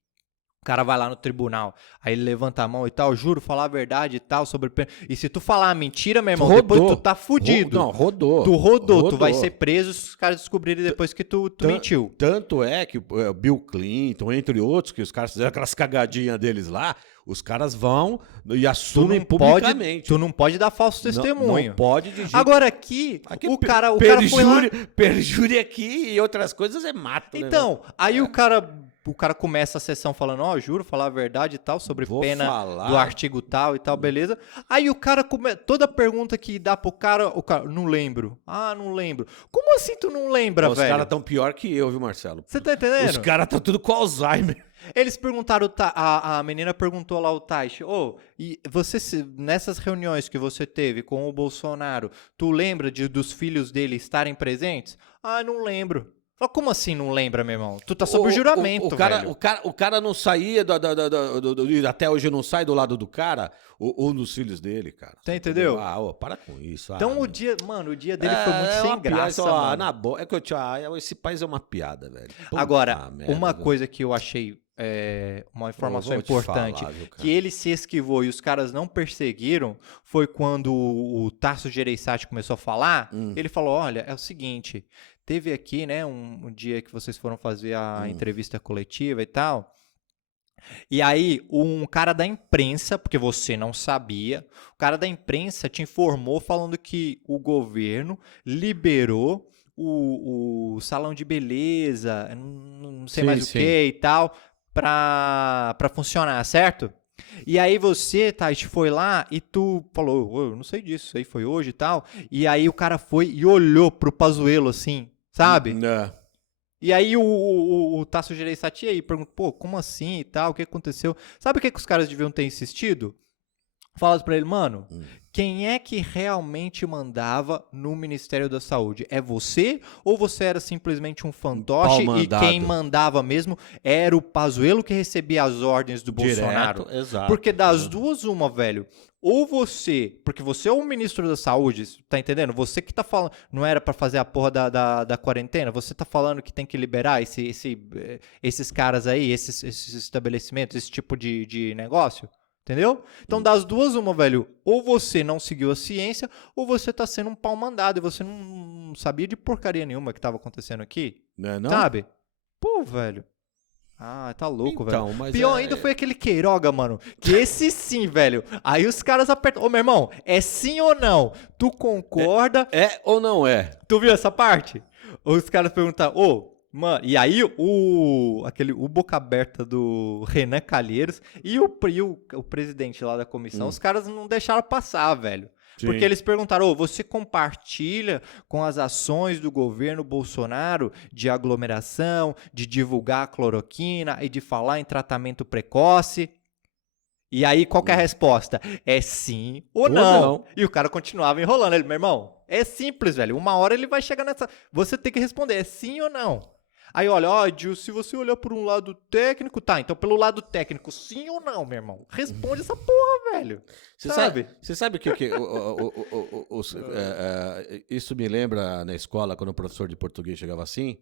O cara vai lá no tribunal, aí ele levanta a mão e tal, juro, falar a verdade e tal, sobre... E se tu falar a mentira, meu irmão, depois tu tá fudido. Não, rodou. Tu rodou, tu vai ser preso se os caras descobrirem depois que tu mentiu. Tanto é que o Bill Clinton, entre outros, que os caras fizeram aquelas cagadinhas deles lá, os caras vão e assumem publicamente. Tu não pode dar falso testemunho. Não pode de jeito. Agora aqui o cara foi lá... Perjure aqui e outras coisas é mato. Então, né, aí o cara começa a sessão falando, juro, falar a verdade e tal, sobre pena do artigo tal e tal, beleza. Aí o cara, toda pergunta que dá pro cara, o cara, não lembro. Não lembro. Como assim tu não lembra, velho? Os caras tão pior que eu, viu, Marcelo? Você tá entendendo? Os caras tão tudo com Alzheimer. Eles perguntaram, a menina perguntou lá ao Taishi, e você, nessas reuniões que você teve com o Bolsonaro, tu lembra dos filhos dele estarem presentes? Não lembro. Como assim não lembra, meu irmão? Tu tá sob o juramento, velho. O cara não saía, até hoje não sai do lado do cara, ou dos filhos dele, cara. Você entendeu? Para com isso. Então o dia dele foi muito sem graça, mano. Na boa, esse país é uma piada, velho. Agora, uma coisa que eu achei, uma informação importante, que ele se esquivou e os caras não perseguiram, foi quando o Tasso Gereissati começou a falar, ele falou, olha, é o seguinte... Teve aqui, né, um dia que vocês foram fazer a entrevista coletiva e tal. E aí, um cara da imprensa, porque você não sabia, o cara da imprensa te informou falando que o governo liberou o salão de beleza, não sei mais o que e tal, pra funcionar, certo? E aí você, Tati, foi lá e tu falou, eu não sei disso, isso aí foi hoje e tal. E aí o cara foi e olhou pro Pazuello assim, sabe? Não. E aí o Tasso Gereissati aí perguntou, como assim e tal, o que aconteceu? Sabe o que os caras deviam ter insistido? Falado pra ele, mano, quem é que realmente mandava no Ministério da Saúde? É você ou você era simplesmente um fantoche e quem mandava mesmo era o Pazuello que recebia as ordens do Bolsonaro? Exato. Porque das duas, uma, velho. Ou você, porque você é o ministro da Saúde, tá entendendo? Você que tá falando, não era pra fazer a porra da quarentena, você tá falando que tem que liberar esses caras aí, esses estabelecimentos, esse tipo de negócio? Entendeu? Então, das duas, uma, velho. Ou você não seguiu a ciência, ou você tá sendo um pau mandado e você não sabia de porcaria nenhuma que tava acontecendo aqui. Não? Sabe? Pô, velho. Tá louco, então, velho. Mas Pior ainda foi aquele Queiroga, mano. Que esse sim, velho. Aí os caras apertam. Meu irmão, é sim ou não? Tu concorda? É ou não é? Tu viu essa parte? Os caras perguntaram, mano, e aí o boca aberta do Renan Calheiros e o presidente lá da comissão, os caras não deixaram passar, velho. Sim. Porque eles perguntaram, você compartilha com as ações do governo Bolsonaro de aglomeração, de divulgar a cloroquina e de falar em tratamento precoce? E aí, qual que é a resposta? É sim ou não. E o cara continuava enrolando. Ele, meu irmão, é simples, velho. Uma hora ele vai chegar nessa... Você tem que responder, é sim ou não. Aí, olha, Gil, se você olhar por um lado técnico... Tá, então pelo lado técnico, sim ou não, meu irmão? Responde essa porra, velho. Você sabe o que... isso me lembra na escola, quando o professor de português chegava assim...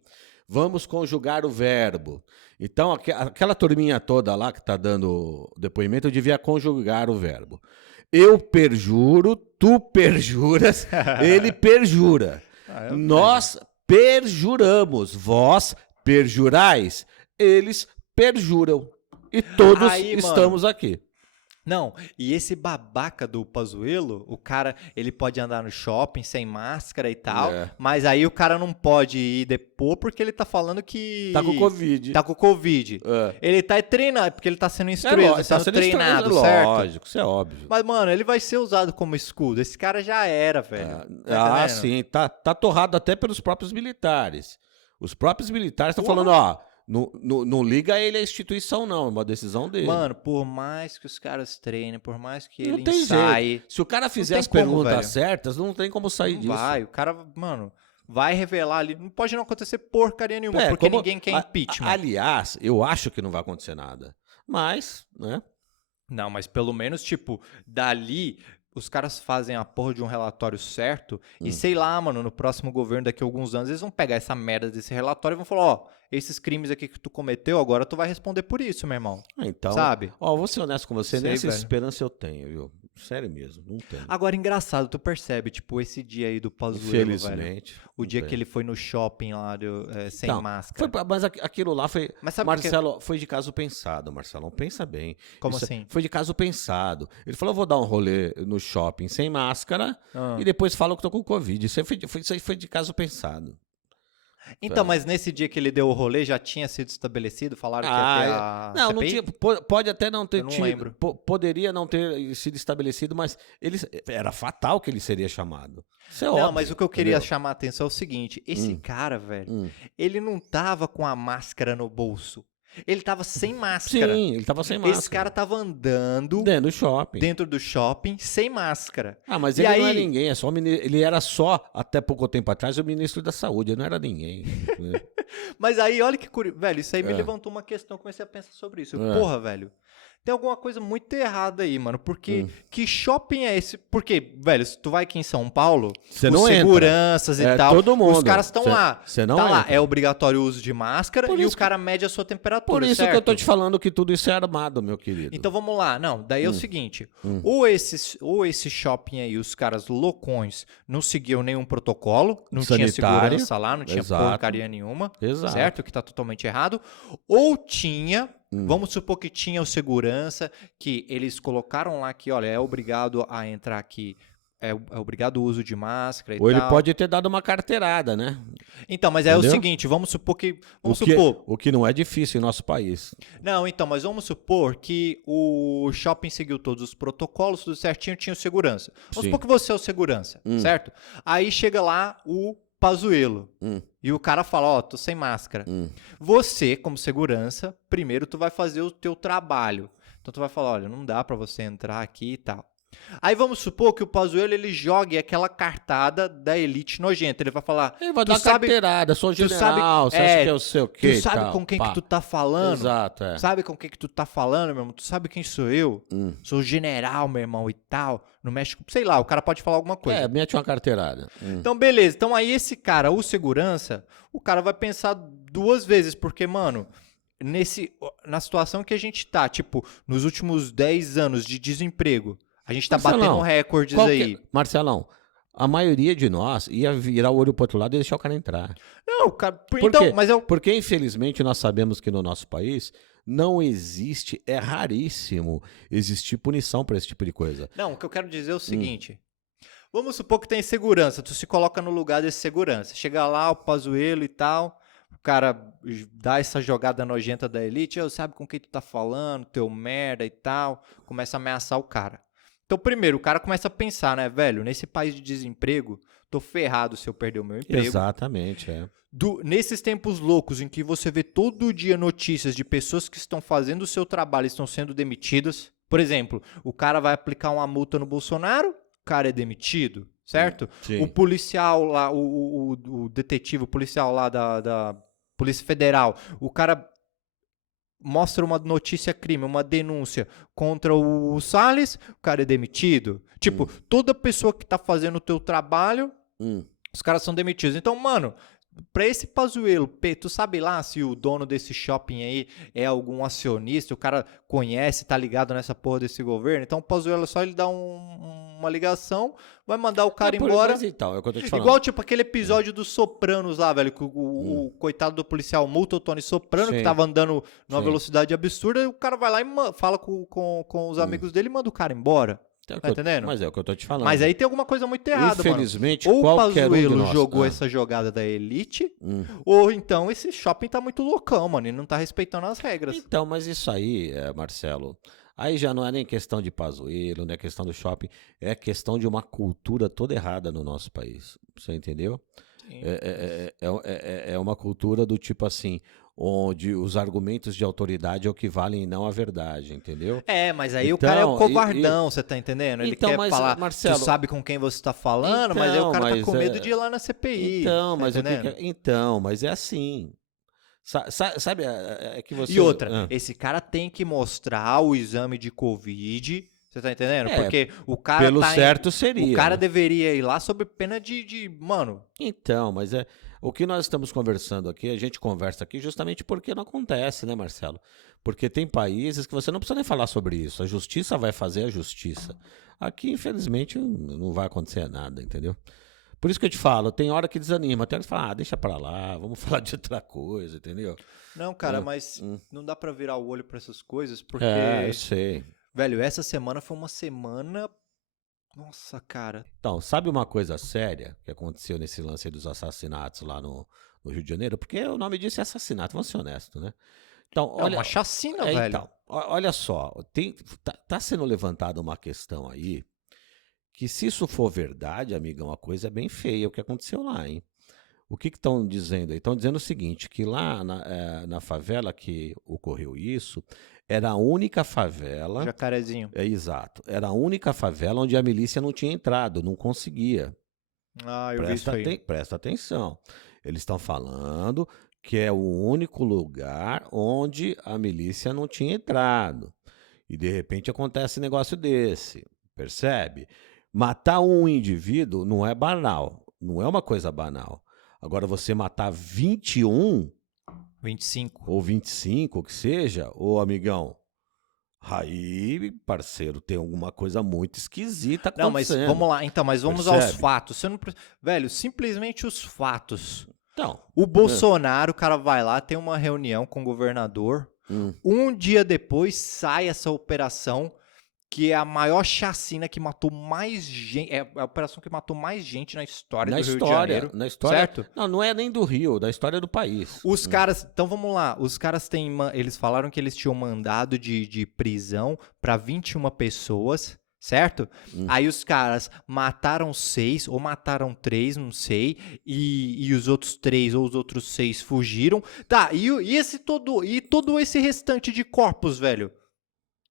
Vamos conjugar o verbo. Então, aquela turminha toda lá que está dando depoimento, eu devia conjugar o verbo. Eu perjuro, tu perjuras, ele perjura. Nós perjuramos, vós perjurais, eles perjuram. E todos estamos aqui. Não, e esse babaca do Pazuello, o cara, ele pode andar no shopping sem máscara e tal, mas aí o cara não pode ir depor porque ele tá falando que... Tá com Covid. Tá com Covid. Ele tá treinando, porque ele tá sendo instruído, tá sendo treinado, certo? Lógico, isso é óbvio. Mas, mano, ele vai ser usado como escudo. Esse cara já era, velho. Sim, tá torrado até pelos próprios militares. Os próprios militares estão falando, não liga ele à instituição, não. É uma decisão dele. Mano, por mais que os caras treinem, por mais que ele ensaie... Se o cara fizer as perguntas certas, não tem como sair disso. Vai, o cara, mano, vai revelar ali. Não pode não acontecer porcaria nenhuma, porque ninguém quer impeachment. Aliás, eu acho que não vai acontecer nada. Mas, né? Não, mas pelo menos, tipo, dali... os caras fazem a porra de um relatório certo e sei lá, mano, no próximo governo, daqui a alguns anos, eles vão pegar essa merda desse relatório e vão falar, ó, esses crimes aqui que tu cometeu, agora tu vai responder por isso, meu irmão. Então, Sabe? ó, vou ser honesto com você, Sei, nessa velho. esperança eu tenho, viu? Sério mesmo, não tenho. Agora, engraçado, tu percebe, tipo, esse dia aí do Pazuello, velho. Infelizmente. O dia que ele foi no shopping lá, sem Não, máscara. mas aquilo lá foi. Mas sabe o que Marcelo, foi de caso pensado, Marcelão. Pensa bem. Como Isso assim? Foi de caso pensado. Ele falou: vou dar um rolê no shopping sem máscara Ah. e depois fala que tô com Covid. Isso aí foi de caso pensado. Então, mas nesse dia que ele deu o rolê, já tinha sido estabelecido? Falaram que ia ter a não, não CPI? tinha. Pode até não ter Eu não tido. lembro. Poderia não ter sido estabelecido, mas era fatal que ele seria chamado. Isso é Não, óbvio, mas o que eu queria entendeu? chamar a atenção é o seguinte: esse cara, velho, Hum. ele não tava com a máscara no bolso. Ele tava sem máscara. Sim, ele tava sem máscara. Esse cara tava andando Dentro do shopping. dentro do shopping sem máscara. Ah, mas E ele não é aí- ninguém, ele era só, até pouco tempo atrás, o ministro da Saúde, ele não era ninguém. Né? Mas aí, olha que curioso. Velho, isso aí me É. levantou uma questão. Eu comecei a pensar sobre isso. É. Porra, velho. Tem alguma coisa muito errada aí, mano. Porque que shopping é esse? Porque, velho, se tu vai aqui em São Paulo, Você os não entra. seguranças e É, tal, todo mundo. os caras estão Cê- lá. cê não tá lá, entra. é obrigatório o uso de máscara Por e o isso cara mede a sua temperatura, Por isso certo? que eu tô te falando que tudo isso é armado, meu querido. Então vamos lá. Não, daí é o seguinte. Ou esse shopping aí, os caras loucões, não seguiam nenhum protocolo, não tinha Sanitário. segurança lá, não tinha Exato. porcaria nenhuma, Exato. certo? Que tá totalmente errado. Ou tinha, vamos supor que tinha o segurança, que eles colocaram lá que, olha, é obrigado a entrar aqui, é obrigado o uso de máscara e Ou ele tal. pode ter dado uma carteirada, né? Então, mas é o Entendeu? seguinte, vamos supor que... Vamos o, que, supor... o que não é difícil em nosso país. Não, então, mas vamos supor que o shopping seguiu todos os protocolos, tudo certinho, tinha o segurança. Vamos Sim. supor que você é o segurança, certo? Aí chega lá o Pazuello e o cara fala, ó, tô sem máscara. Você, como segurança, primeiro tu vai fazer o teu trabalho. Então tu vai falar, olha, não dá pra você entrar aqui e tal. Aí vamos supor que o Pazuello ele jogue aquela cartada da elite nojenta. Ele vai falar, Ele vai tu dar uma sabe, carteirada, sou tu general, sabe- você acha é, que eu sei o quê? tu e sabe tal, com quem pá. que tu tá falando? Exato, é. Sabe com quem que tu tá falando, meu irmão? Tu sabe quem sou eu? Sou general, meu irmão, e tal. No México, sei lá, o cara pode falar alguma coisa. É, mete uma carteirada. Então, beleza. Então, aí esse cara, o segurança, o cara vai pensar duas vezes, porque, mano, na situação que a gente tá, tipo, nos últimos 10 anos de desemprego, a gente tá Marcelão, batendo recordes aí. Marcelão, a maioria de nós ia virar o olho pro outro lado e deixar o cara entrar. Não, cara, Por então, quê? mas eu... Porque, infelizmente, nós sabemos que no nosso país não existe, é raríssimo existir punição para esse tipo de coisa. Não, o que eu quero dizer é o seguinte. Vamos supor que tem segurança, tu se coloca no lugar desse segurança. Chega lá, o Pazuello e tal, o cara dá essa jogada nojenta da elite, sabe com quem tu tá falando, teu merda e tal, começa a ameaçar o cara. Então, primeiro, o cara começa a pensar, né, velho, nesse país de desemprego, tô ferrado se eu perder o meu emprego. Exatamente, é. Nesses tempos loucos em que você vê todo dia notícias de pessoas que estão fazendo o seu trabalho e estão sendo demitidas. Por exemplo, o cara vai aplicar uma multa no Bolsonaro, o cara é demitido, certo? Sim. O policial lá, o detetive, o policial lá da Polícia Federal, o cara mostra uma notícia crime, uma denúncia contra o Salles, o cara é demitido. Tipo, toda pessoa que tá fazendo o teu trabalho, os caras são demitidos. Então, mano, pra esse Pazuello, tu sabe lá se o dono desse shopping aí é algum acionista, o cara conhece, tá ligado nessa porra desse governo? Então o Pazuello só ele dá uma ligação, vai mandar o cara embora. Mas então, é o que eu tô te falando. Igual tipo aquele episódio dos Sopranos lá, velho, que o coitado do policial multa o Tony Soprano, que Sim. tava andando numa Sim. velocidade absurda, e o cara vai lá e fala com os amigos dele e manda o cara embora. Tá entendendo? Mas é o que eu tô te falando. Mas aí tem alguma coisa muito errada, mano. Infelizmente, Ou o qualquer um de Pazuello nós. jogou essa jogada da elite, ou então esse shopping tá muito loucão, mano, e não tá respeitando as regras. Então, mas isso aí, Marcelo, aí já não é nem questão de Pazuello, não é questão do shopping, é questão de uma cultura toda errada no nosso país. Você entendeu? É uma cultura do tipo assim, onde os argumentos de autoridade é o que valem e não a verdade, entendeu? Mas aí o Então, cara é o covardão, você tá entendendo? Ele Então, quer mas, falar, Marcelo, tu sabe com quem você tá falando, mas aí o cara tá com mas, medo de ir lá na CPI. Então, tá mas entendendo? mas é assim. Sabe, é que você... E outra, esse cara tem que mostrar o exame de Covid Você tá entendendo? É, Porque o cara Pelo tá certo seria. o cara né? deveria ir lá sob pena mano, Então, mas o que nós estamos conversando aqui, a gente conversa aqui justamente porque não acontece, né, Marcelo? Porque tem países que você não precisa nem falar sobre isso. A justiça vai fazer a justiça. Aqui, infelizmente, não vai acontecer nada, entendeu? Por isso que eu te falo, tem hora que desanima. Tem hora que fala, deixa pra lá, vamos falar de outra coisa, entendeu? não, cara, É, mas não dá pra virar o olho pra essas coisas, eu porque, sei. velho, essa semana foi uma semana, nossa, cara. Então, sabe uma coisa séria que aconteceu nesse lance aí dos assassinatos lá no Rio de Janeiro? Porque o nome disso é assassinato, vamos ser honestos, né? Então, É olha, uma chacina, velho. então, olha só, tá sendo levantada uma questão aí que se isso for verdade, amigão, a coisa é bem feia o que aconteceu lá, hein? O que estão dizendo aí? Estão dizendo o seguinte, que lá na favela que ocorreu isso, era a única favela, Jacarezinho. exato, era a única favela onde a milícia não tinha entrado, não conseguia. Ah, eu vi isso aí. Presta atenção. Eles estão falando que é o único lugar onde a milícia não tinha entrado. E de repente acontece um negócio desse, percebe? Matar um indivíduo não é banal, não é uma coisa banal. Agora você matar 21 25. ou 25, o que seja, ô amigão, aí, parceiro, tem alguma coisa muito esquisita Não, mas acontecendo. vamos lá. Então, mas vamos aos Percebe? fatos. Você não... Velho, simplesmente os fatos. Então, O Bolsonaro, o cara vai lá, tem uma reunião com o governador. hum, Um dia depois sai essa operação, que é a maior chacina que matou mais gente. É a operação que matou mais gente na história do Rio de Janeiro. na história, Certo? não é nem do Rio, da história do país. Os caras. Então vamos lá. Os caras têm. Eles falaram que eles tinham mandado de prisão para 21 pessoas. Certo? Aí os caras mataram 6 ou mataram 3, não sei. E os outros 3 ou os outros 6 fugiram. Tá, e todo esse restante de corpos, velho?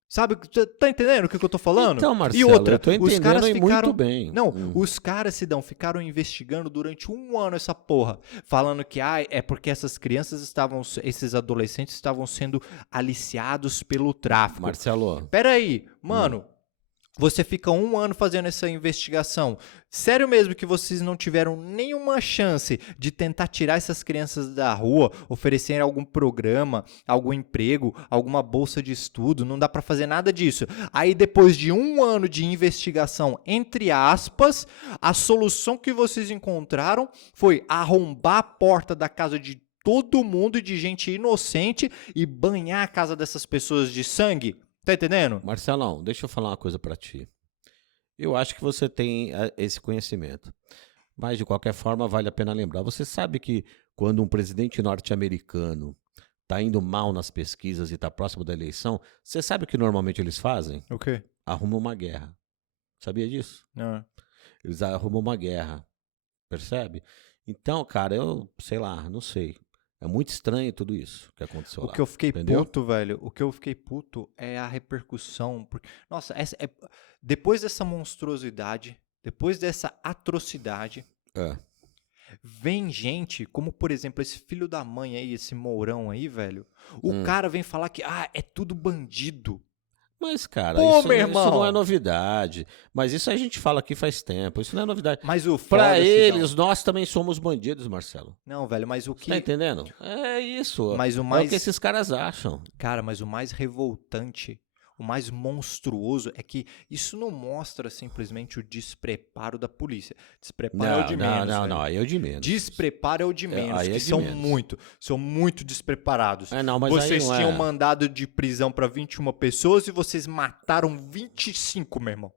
Sabe, tá entendendo o que eu tô falando? Então, E Marcelo, outra, eu tô os caras entendendo ficaram. muito bem. Não, os caras, Sidão, ficaram investigando durante um ano essa porra. Falando que é porque essas crianças esses adolescentes estavam sendo aliciados pelo tráfico. Marcelo, Pera aí, mano. Você fica um ano fazendo essa investigação. Sério mesmo que vocês não tiveram nenhuma chance de tentar tirar essas crianças da rua, oferecer algum programa, algum emprego, alguma bolsa de estudo? Não dá pra fazer nada disso. Aí depois de um ano de investigação, entre aspas, a solução que vocês encontraram foi arrombar a porta da casa de todo mundo, de gente inocente, e banhar a casa dessas pessoas de sangue. Tá entendendo? Marcelão, deixa eu falar uma coisa pra ti. Eu acho que você tem esse conhecimento. Mas, de qualquer forma, vale a pena lembrar. Você sabe que quando um presidente norte-americano tá indo mal nas pesquisas e tá próximo da eleição, você sabe o que normalmente eles fazem? O quê? Arrumam uma guerra. Sabia disso? Não. Eles arrumam uma guerra. Percebe? Então, cara, eu sei lá, não sei. É muito estranho tudo isso que aconteceu lá. O que eu fiquei entendeu? puto, velho, o que eu fiquei puto é a repercussão. Porque, nossa, depois dessa monstruosidade, depois dessa atrocidade, É. vem gente, como por exemplo esse filho da mãe aí, esse Mourão aí, velho. O Hum. cara vem falar que, é tudo bandido. Mas, cara, Pô, isso meu não irmão! é novidade. Mas isso a gente fala aqui faz tempo. Isso não é novidade. Mas o Pra foda, eles, Sidão. nós também somos bandidos, Marcelo. Não, velho, mas o Você tá que. entendendo? É isso. Mas o É o mais. que esses caras acham. Cara, mas o mais revoltante, o mais monstruoso é que isso não mostra simplesmente o despreparo da polícia. Despreparo é o de menos, velho. não. Aí é o de menos. Despreparo é o de menos, aí é que de são menos. muito despreparados. Não, mas Vocês aí não tinham é. mandado de prisão pra 21 pessoas e vocês mataram 25, meu irmão.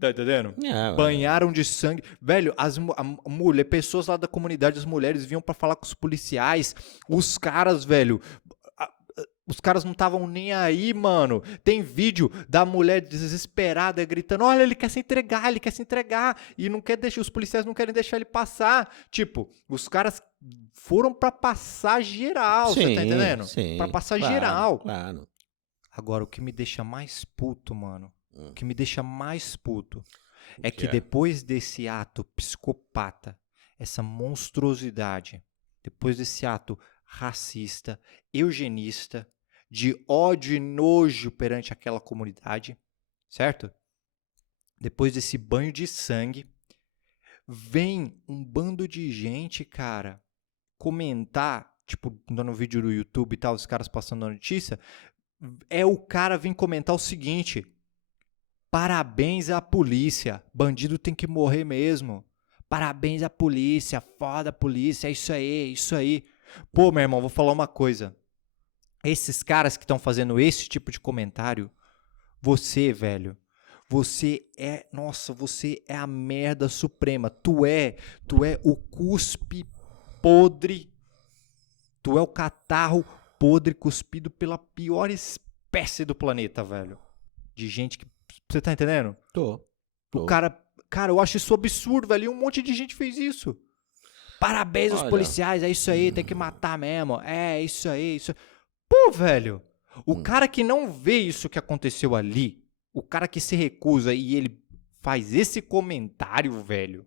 Tá entendendo? Banharam de sangue. Velho, pessoas lá da comunidade, as mulheres vinham pra falar com os policiais. Os caras, velho, os caras não estavam nem aí, mano. Tem vídeo da mulher desesperada gritando: olha, ele quer se entregar. E não quer deixar, os policiais não querem deixar ele passar. Tipo, os caras foram pra passar geral, você tá entendendo? Sim, Pra passar claro, geral. Claro. Agora, o que me deixa mais puto, mano, o que me deixa mais puto é que que é? depois desse ato psicopata, essa monstruosidade, depois desse ato racista, eugenista, de ódio e nojo perante aquela comunidade, certo? Depois desse banho de sangue, vem um bando de gente, cara, comentar, tipo, no vídeo do YouTube e tal, os caras passando a notícia, o cara vir comentar o seguinte: parabéns à polícia, bandido tem que morrer mesmo. Parabéns à polícia, foda a polícia, é isso aí, é isso aí. Pô, meu irmão, vou falar uma coisa. Esses caras que estão fazendo esse tipo de comentário, você, velho, você é a merda suprema. Tu é o cuspe podre, tu é o catarro podre cuspido pela pior espécie do planeta, velho. De gente que... Você tá entendendo? Tô. O cara, eu acho isso absurdo, velho. E um monte de gente fez isso. Parabéns aos Olha. policiais, é isso aí, tem que matar mesmo. É isso aí, isso. Pô, velho, o cara que não vê isso que aconteceu ali, o cara que se recusa e ele faz esse comentário, velho,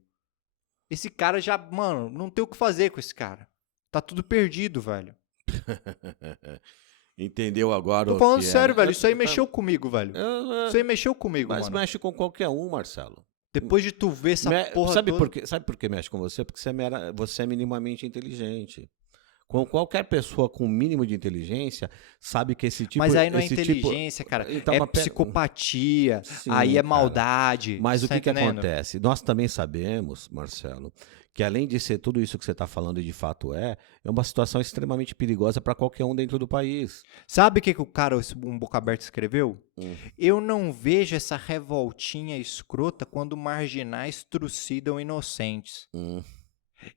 esse cara já, mano, não tem o que fazer com esse cara. Tá tudo perdido, velho. Entendeu agora? Tô o falando que sério, é, velho, isso aí mexeu comigo, velho. Isso aí mexeu comigo, Mas mano. mexe com qualquer um, Marcelo. Depois de tu ver essa porra Sabe toda... sabe por que mexe com você? Porque você é minimamente inteligente. Qualquer pessoa com um mínimo de inteligência sabe que esse tipo... Mas aí não é esse inteligência, cara. Então, É mas psicopatia, Sim, aí é cara. maldade. Mas o tá que entendendo? acontece? Nós também sabemos, Marcelo, que além de ser tudo isso que você está falando e de fato é uma situação extremamente perigosa para qualquer um dentro do país. Sabe o que o cara, um boca aberta, escreveu? Hum. Eu não vejo essa revoltinha escrota quando marginais trucidam inocentes.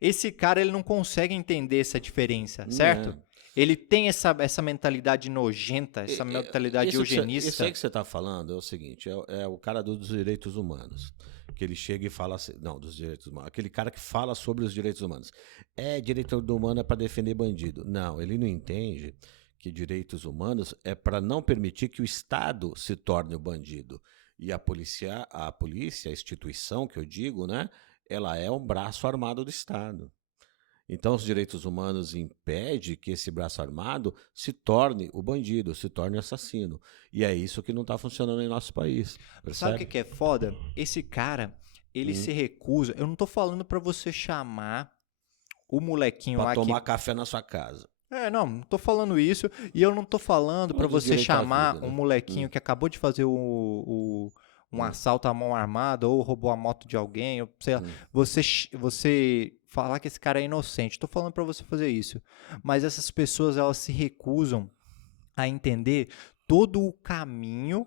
Esse cara, ele não consegue entender essa diferença, certo? Não. Ele tem essa mentalidade nojenta, essa mentalidade Isso eugenista. aí que você está falando é o seguinte, é o cara dos direitos humanos, que ele chega e fala assim, não, dos direitos humanos, aquele cara que fala sobre os direitos humanos. Direito humano é para defender bandido. Não, ele não entende que direitos humanos é para não permitir que o Estado se torne o bandido. E a polícia, a instituição que eu digo, né, ela é um braço armado do Estado. Então, os direitos humanos impedem que esse braço armado se torne o bandido, se torne o assassino. E é isso que não está funcionando em nosso país. Percebe? Sabe o que é foda? Esse cara, ele se recusa. Eu não tô falando pra você chamar o molequinho Pra lá tomar café na sua casa. não tô falando isso. E eu não tô falando pra Todo você direito à chamar vida, um né? molequinho que acabou de fazer um assalto à mão armada ou roubou a moto de alguém, ou sei lá. Você falar que esse cara é inocente. Tô falando pra você fazer isso. Mas essas pessoas, elas se recusam a entender todo o caminho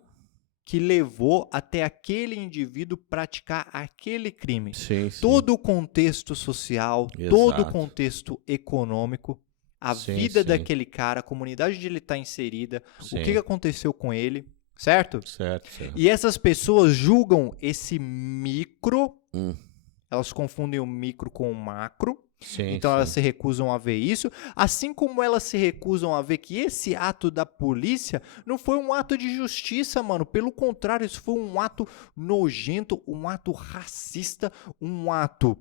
que levou até aquele indivíduo praticar aquele crime. Sim, sim. Todo o contexto social, Exato. todo o contexto econômico, a Sim, vida sim. daquele cara, a comunidade onde ele está inserida, Sim. o que aconteceu com ele, certo? Certo. E essas pessoas julgam esse micro, Hum. elas confundem o micro com o macro, Sim, então sim. elas se recusam a ver isso, assim como elas se recusam a ver que esse ato da polícia não foi um ato de justiça, mano. Pelo contrário, isso foi um ato nojento, um ato racista, um ato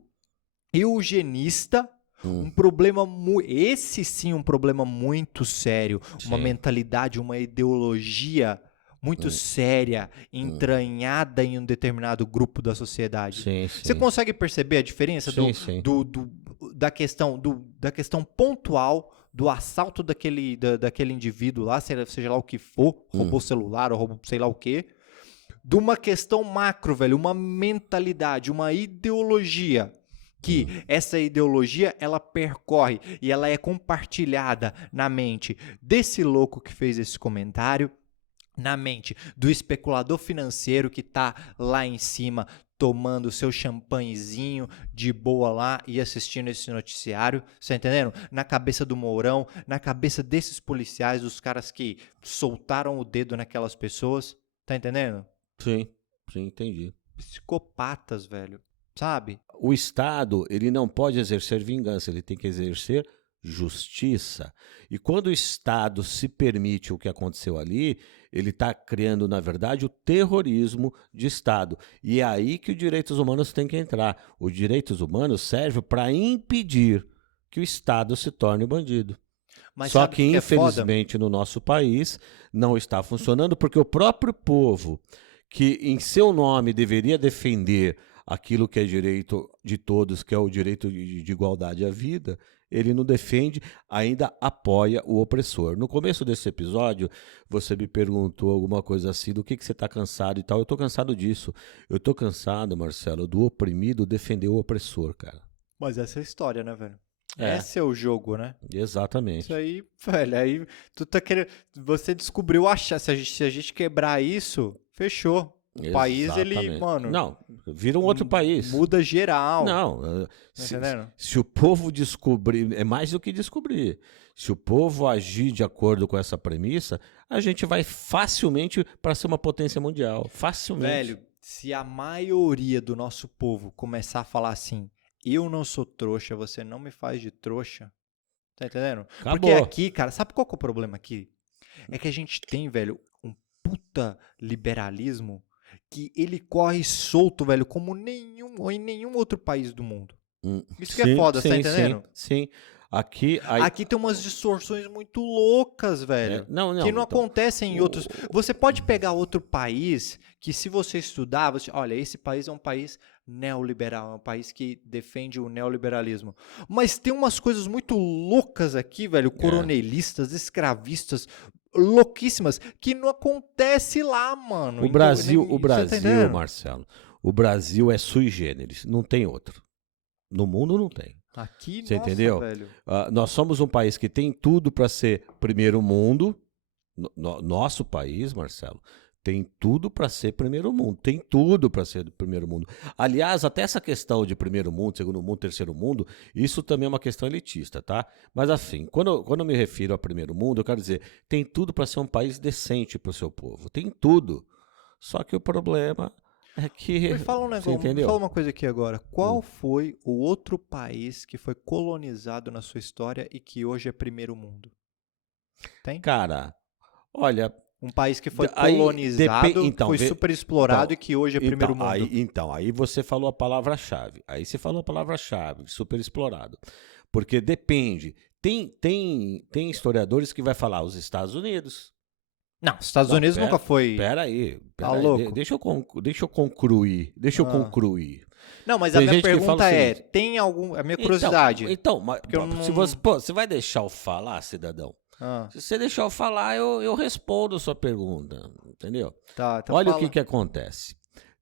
eugenista, um problema esse sim um problema muito sério, uma Sim. mentalidade, uma ideologia muito séria, entranhada em um determinado grupo da sociedade. Sim, sim. Você consegue perceber a diferença Sim, sim. da questão pontual do assalto daquele indivíduo lá, seja lá o que for, roubou celular ou roubou sei lá o quê, de uma questão macro, velho, uma mentalidade, uma ideologia, que essa ideologia, ela percorre e ela é compartilhada na mente desse louco que fez esse comentário, na mente do especulador financeiro que tá lá em cima tomando seu champanhezinho de boa lá e assistindo esse noticiário, você tá entendendo? Na cabeça do Mourão, na cabeça desses policiais, dos caras que soltaram o dedo naquelas pessoas, tá entendendo? Sim, entendi. Psicopatas, velho, sabe? O Estado, ele não pode exercer vingança, ele tem que exercer justiça. E quando o Estado se permite o que aconteceu ali, ele está criando, na verdade, o terrorismo de Estado. E é aí que os direitos humanos têm que entrar. Os direitos humanos servem para impedir que o Estado se torne bandido. Mas Só sabe que, o é foda? infelizmente, no nosso país não está funcionando porque o próprio povo que em seu nome deveria defender aquilo que é direito de todos, que é o direito de igualdade à vida, ele não defende, ainda apoia o opressor. No começo desse episódio, você me perguntou alguma coisa assim, do que você está cansado e tal. Eu estou cansado disso. Eu estou cansado, Marcelo, do oprimido defender o opressor, cara. Mas essa é a história, né, velho? É. Esse é o jogo, né? Exatamente. Isso aí, velho, aí tu tá querendo... Você descobriu achar, se a gente quebrar isso, fechou. O país, ele, Exatamente. mano... Não, vira um outro país. Muda geral. Não, Tá entendendo? se o povo descobrir, é mais do que descobrir. Se o povo agir de acordo com essa premissa, a gente vai facilmente para ser uma potência mundial. Facilmente. Velho, se a maioria do nosso povo começar a falar assim, eu não sou trouxa, você não me faz de trouxa, tá entendendo? Acabou. Porque aqui, cara, sabe qual que é o problema aqui? É que a gente tem, velho, um puta liberalismo que ele corre solto, velho, como em nenhum outro país do mundo. Isso que é foda, tá entendendo? Sim. Aqui tem umas distorções muito loucas, velho. Não, que não então, acontecem em outros. Você pode pegar outro país que, se você estudar, você, olha, esse país é um país neoliberal, é um país que defende o neoliberalismo. Mas tem umas coisas muito loucas aqui, velho, coronelistas, escravistas, louquíssimas, que não acontece lá, mano. O Brasil, tá Marcelo, o Brasil é sui generis, não tem outro. No mundo não tem. Aqui, Você nossa, entendeu? velho. Nós somos um país que tem tudo para ser primeiro mundo. Nosso país, Marcelo, tem tudo para ser primeiro mundo. Tem tudo para ser primeiro mundo. Aliás, até essa questão de primeiro mundo, segundo mundo, terceiro mundo, isso também é uma questão elitista, tá? Mas assim, quando eu me refiro a primeiro mundo, eu quero dizer, tem tudo para ser um país decente para o seu povo. Tem tudo. Só que o problema é que... Me fala um negócio, me fala uma coisa aqui agora. Qual foi o outro país que foi colonizado na sua história e que hoje é primeiro mundo? Tem? Cara, olha... Um país que foi colonizado, foi super explorado e que hoje é primeiro mundo. Aí você falou a palavra-chave. Aí você falou a palavra-chave, super explorado. Porque depende. Tem historiadores que vai falar os Estados Unidos. Não, os Estados Unidos nunca foi... Peraí. Tá louco? Deixa eu concluir. Não, mas Tem a minha gente que pergunta fala é, assim, tem algum... A minha curiosidade... Então, mas, porque eu não- se você vai deixar eu falar, cidadão? Ah, Se você deixar eu falar, eu respondo a sua pergunta, entendeu? tá, então Olha fala. o que acontece.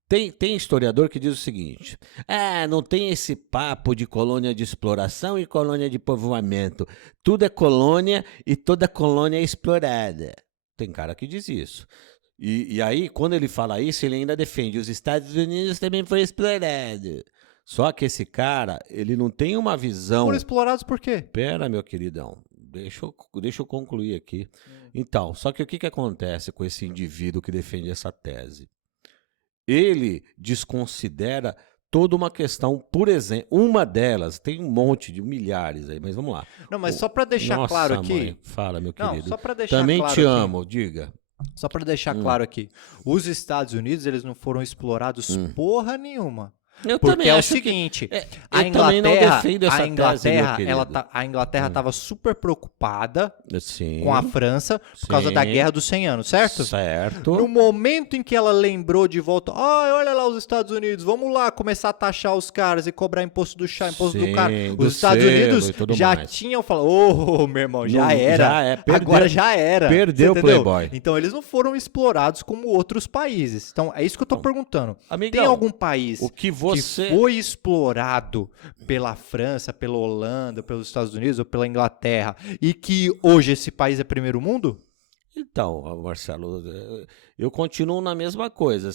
Tem historiador que diz o seguinte: não tem esse papo de colônia de exploração e colônia de povoamento. Tudo é colônia e toda colônia é explorada. Tem cara que diz isso. E aí, quando ele fala isso, ele ainda defende: os Estados Unidos também foi explorado. Só que esse cara, ele não tem uma visão... Foram explorados por quê? Pera, meu queridão. Deixa eu concluir aqui. Então, só que o que acontece com esse indivíduo que defende essa tese? Ele desconsidera toda uma questão, por exemplo, uma delas, tem um monte de milhares aí, mas vamos lá. Não, mas só para deixar Nossa, claro aqui... mãe, fala, meu Não, querido. só para deixar Também claro te aqui. amo, diga. Só para deixar claro aqui, os Estados Unidos, eles não foram explorados porra nenhuma. Eu Porque também é o acho seguinte, que, a eu também não Inglaterra, defendo essa a Inglaterra, tese, meu querido. a Inglaterra estava super preocupada Sim, com a França por causa da sim. Guerra dos 100 anos, certo? Certo. No momento em que ela lembrou de volta, olha lá os Estados Unidos, vamos lá começar a taxar os caras e cobrar imposto do chá, imposto do Sim, cara. do Os Estados selo Unidos e tudo já mais. tinham falado, meu irmão, já Não, era. já é, perdeu. Agora já era. Perdeu Você o entendeu? Playboy. Então eles não foram explorados como outros países. Então é isso que eu tô perguntando. Amigão, Tem algum país o que você... que foi explorado pela França, pela Holanda, pelos Estados Unidos ou pela Inglaterra e que hoje esse país é primeiro mundo? Então, Marcelo, eu continuo na mesma coisa.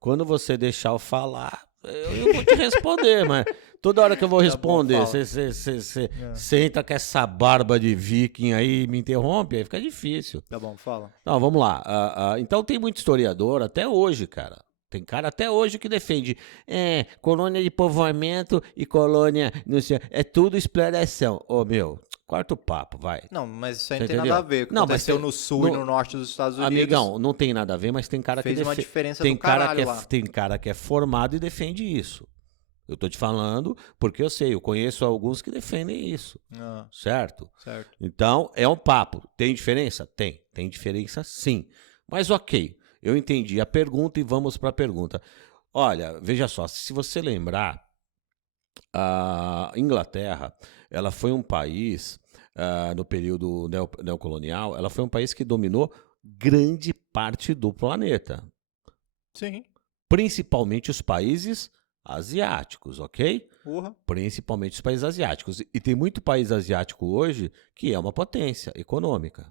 Quando você deixar eu falar, eu vou te responder, mas toda hora que eu vou responder, bom, você entra com essa barba de viking aí e me interrompe, aí fica difícil. Tá bom, fala. Não, vamos lá. Então tem muito historiador até hoje, cara. Tem cara até hoje que defende colônia de povoamento e colônia, não sei, é tudo exploração. Ô, meu, corta o papo, vai. Não, mas isso aí Você não tem entendeu? nada a ver. O que Não, aconteceu mas no sul e no norte dos Estados Unidos. Amigão, não tem nada a ver, mas tem cara fez que uma diferença tem do cara caralho que lá. tem cara que é formado e defende isso. Eu tô te falando porque eu sei, eu conheço alguns que defendem isso, Ah, certo? certo. Então, é um papo. Tem diferença? Tem diferença sim. Mas ok, Eu entendi a pergunta e vamos para a pergunta. Olha, veja só, se você lembrar, a Inglaterra, ela foi um país, no período neocolonial, ela foi um país que dominou grande parte do planeta, Sim. principalmente os países asiáticos, ok? Porra. Principalmente os países asiáticos. E tem muito país asiático hoje que é uma potência econômica,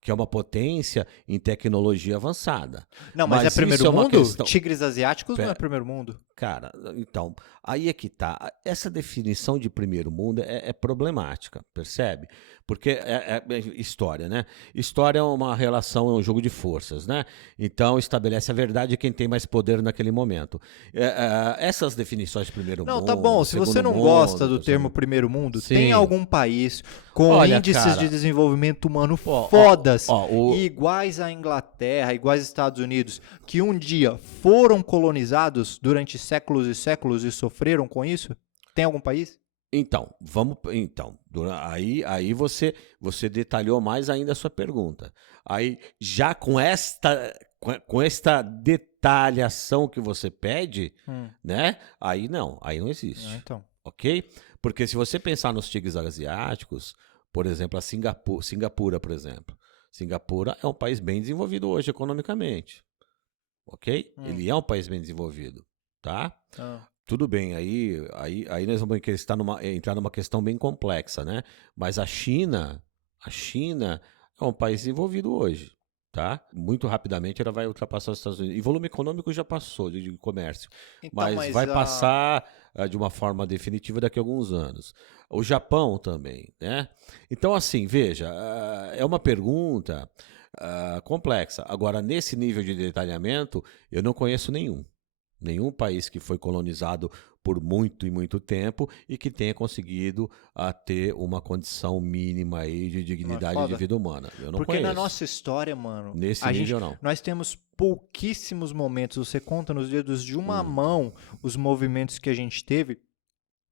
que é uma potência em tecnologia avançada. Não, mas é isso primeiro é uma mundo? questão- Tigres asiáticos não é Pera. primeiro mundo. Cara, então, aí é que tá. Essa definição de primeiro mundo é problemática, percebe? Porque é história, né? História é uma relação, é um jogo de forças, né? Então, estabelece a verdade de quem tem mais poder naquele momento. Essas definições de primeiro Não, mundo. tá bom. Se você segundo não mundo, gosta do terceiro termo mundo. primeiro mundo, Sim. tem algum país com Olha, índices cara, de desenvolvimento humano ó, fodas o- e iguais à Inglaterra, iguais aos Estados Unidos, que um dia foram colonizados durante séculos e séculos e sofreram com isso? Tem algum país? Então, aí você detalhou mais ainda a sua pergunta. Aí, já com esta detalhação que você pede, né? Aí não existe. Então. Ok? Porque se você pensar nos tigres asiáticos, por exemplo, a Singapura, por exemplo. Singapura é um país bem desenvolvido hoje economicamente. Ok? Ele é um país bem desenvolvido, tá? Tudo bem, aí nós vamos entrar numa questão bem complexa, né? Mas a China é um país desenvolvido hoje, tá? Muito rapidamente ela vai ultrapassar os Estados Unidos. E volume econômico já passou de comércio, Então, mas vai passar de uma forma definitiva daqui a alguns anos. O Japão também, né? Então, assim, veja, é uma pergunta complexa. Agora, nesse nível de detalhamento, eu não conheço nenhum país que foi colonizado por muito e muito tempo e que tenha conseguido ter uma condição mínima aí de dignidade de foda? vida humana. Eu não Porque conheço. na nossa história, mano, Nesse a nível, gente, não. nós temos pouquíssimos momentos, você conta nos dedos de uma mão os movimentos que a gente teve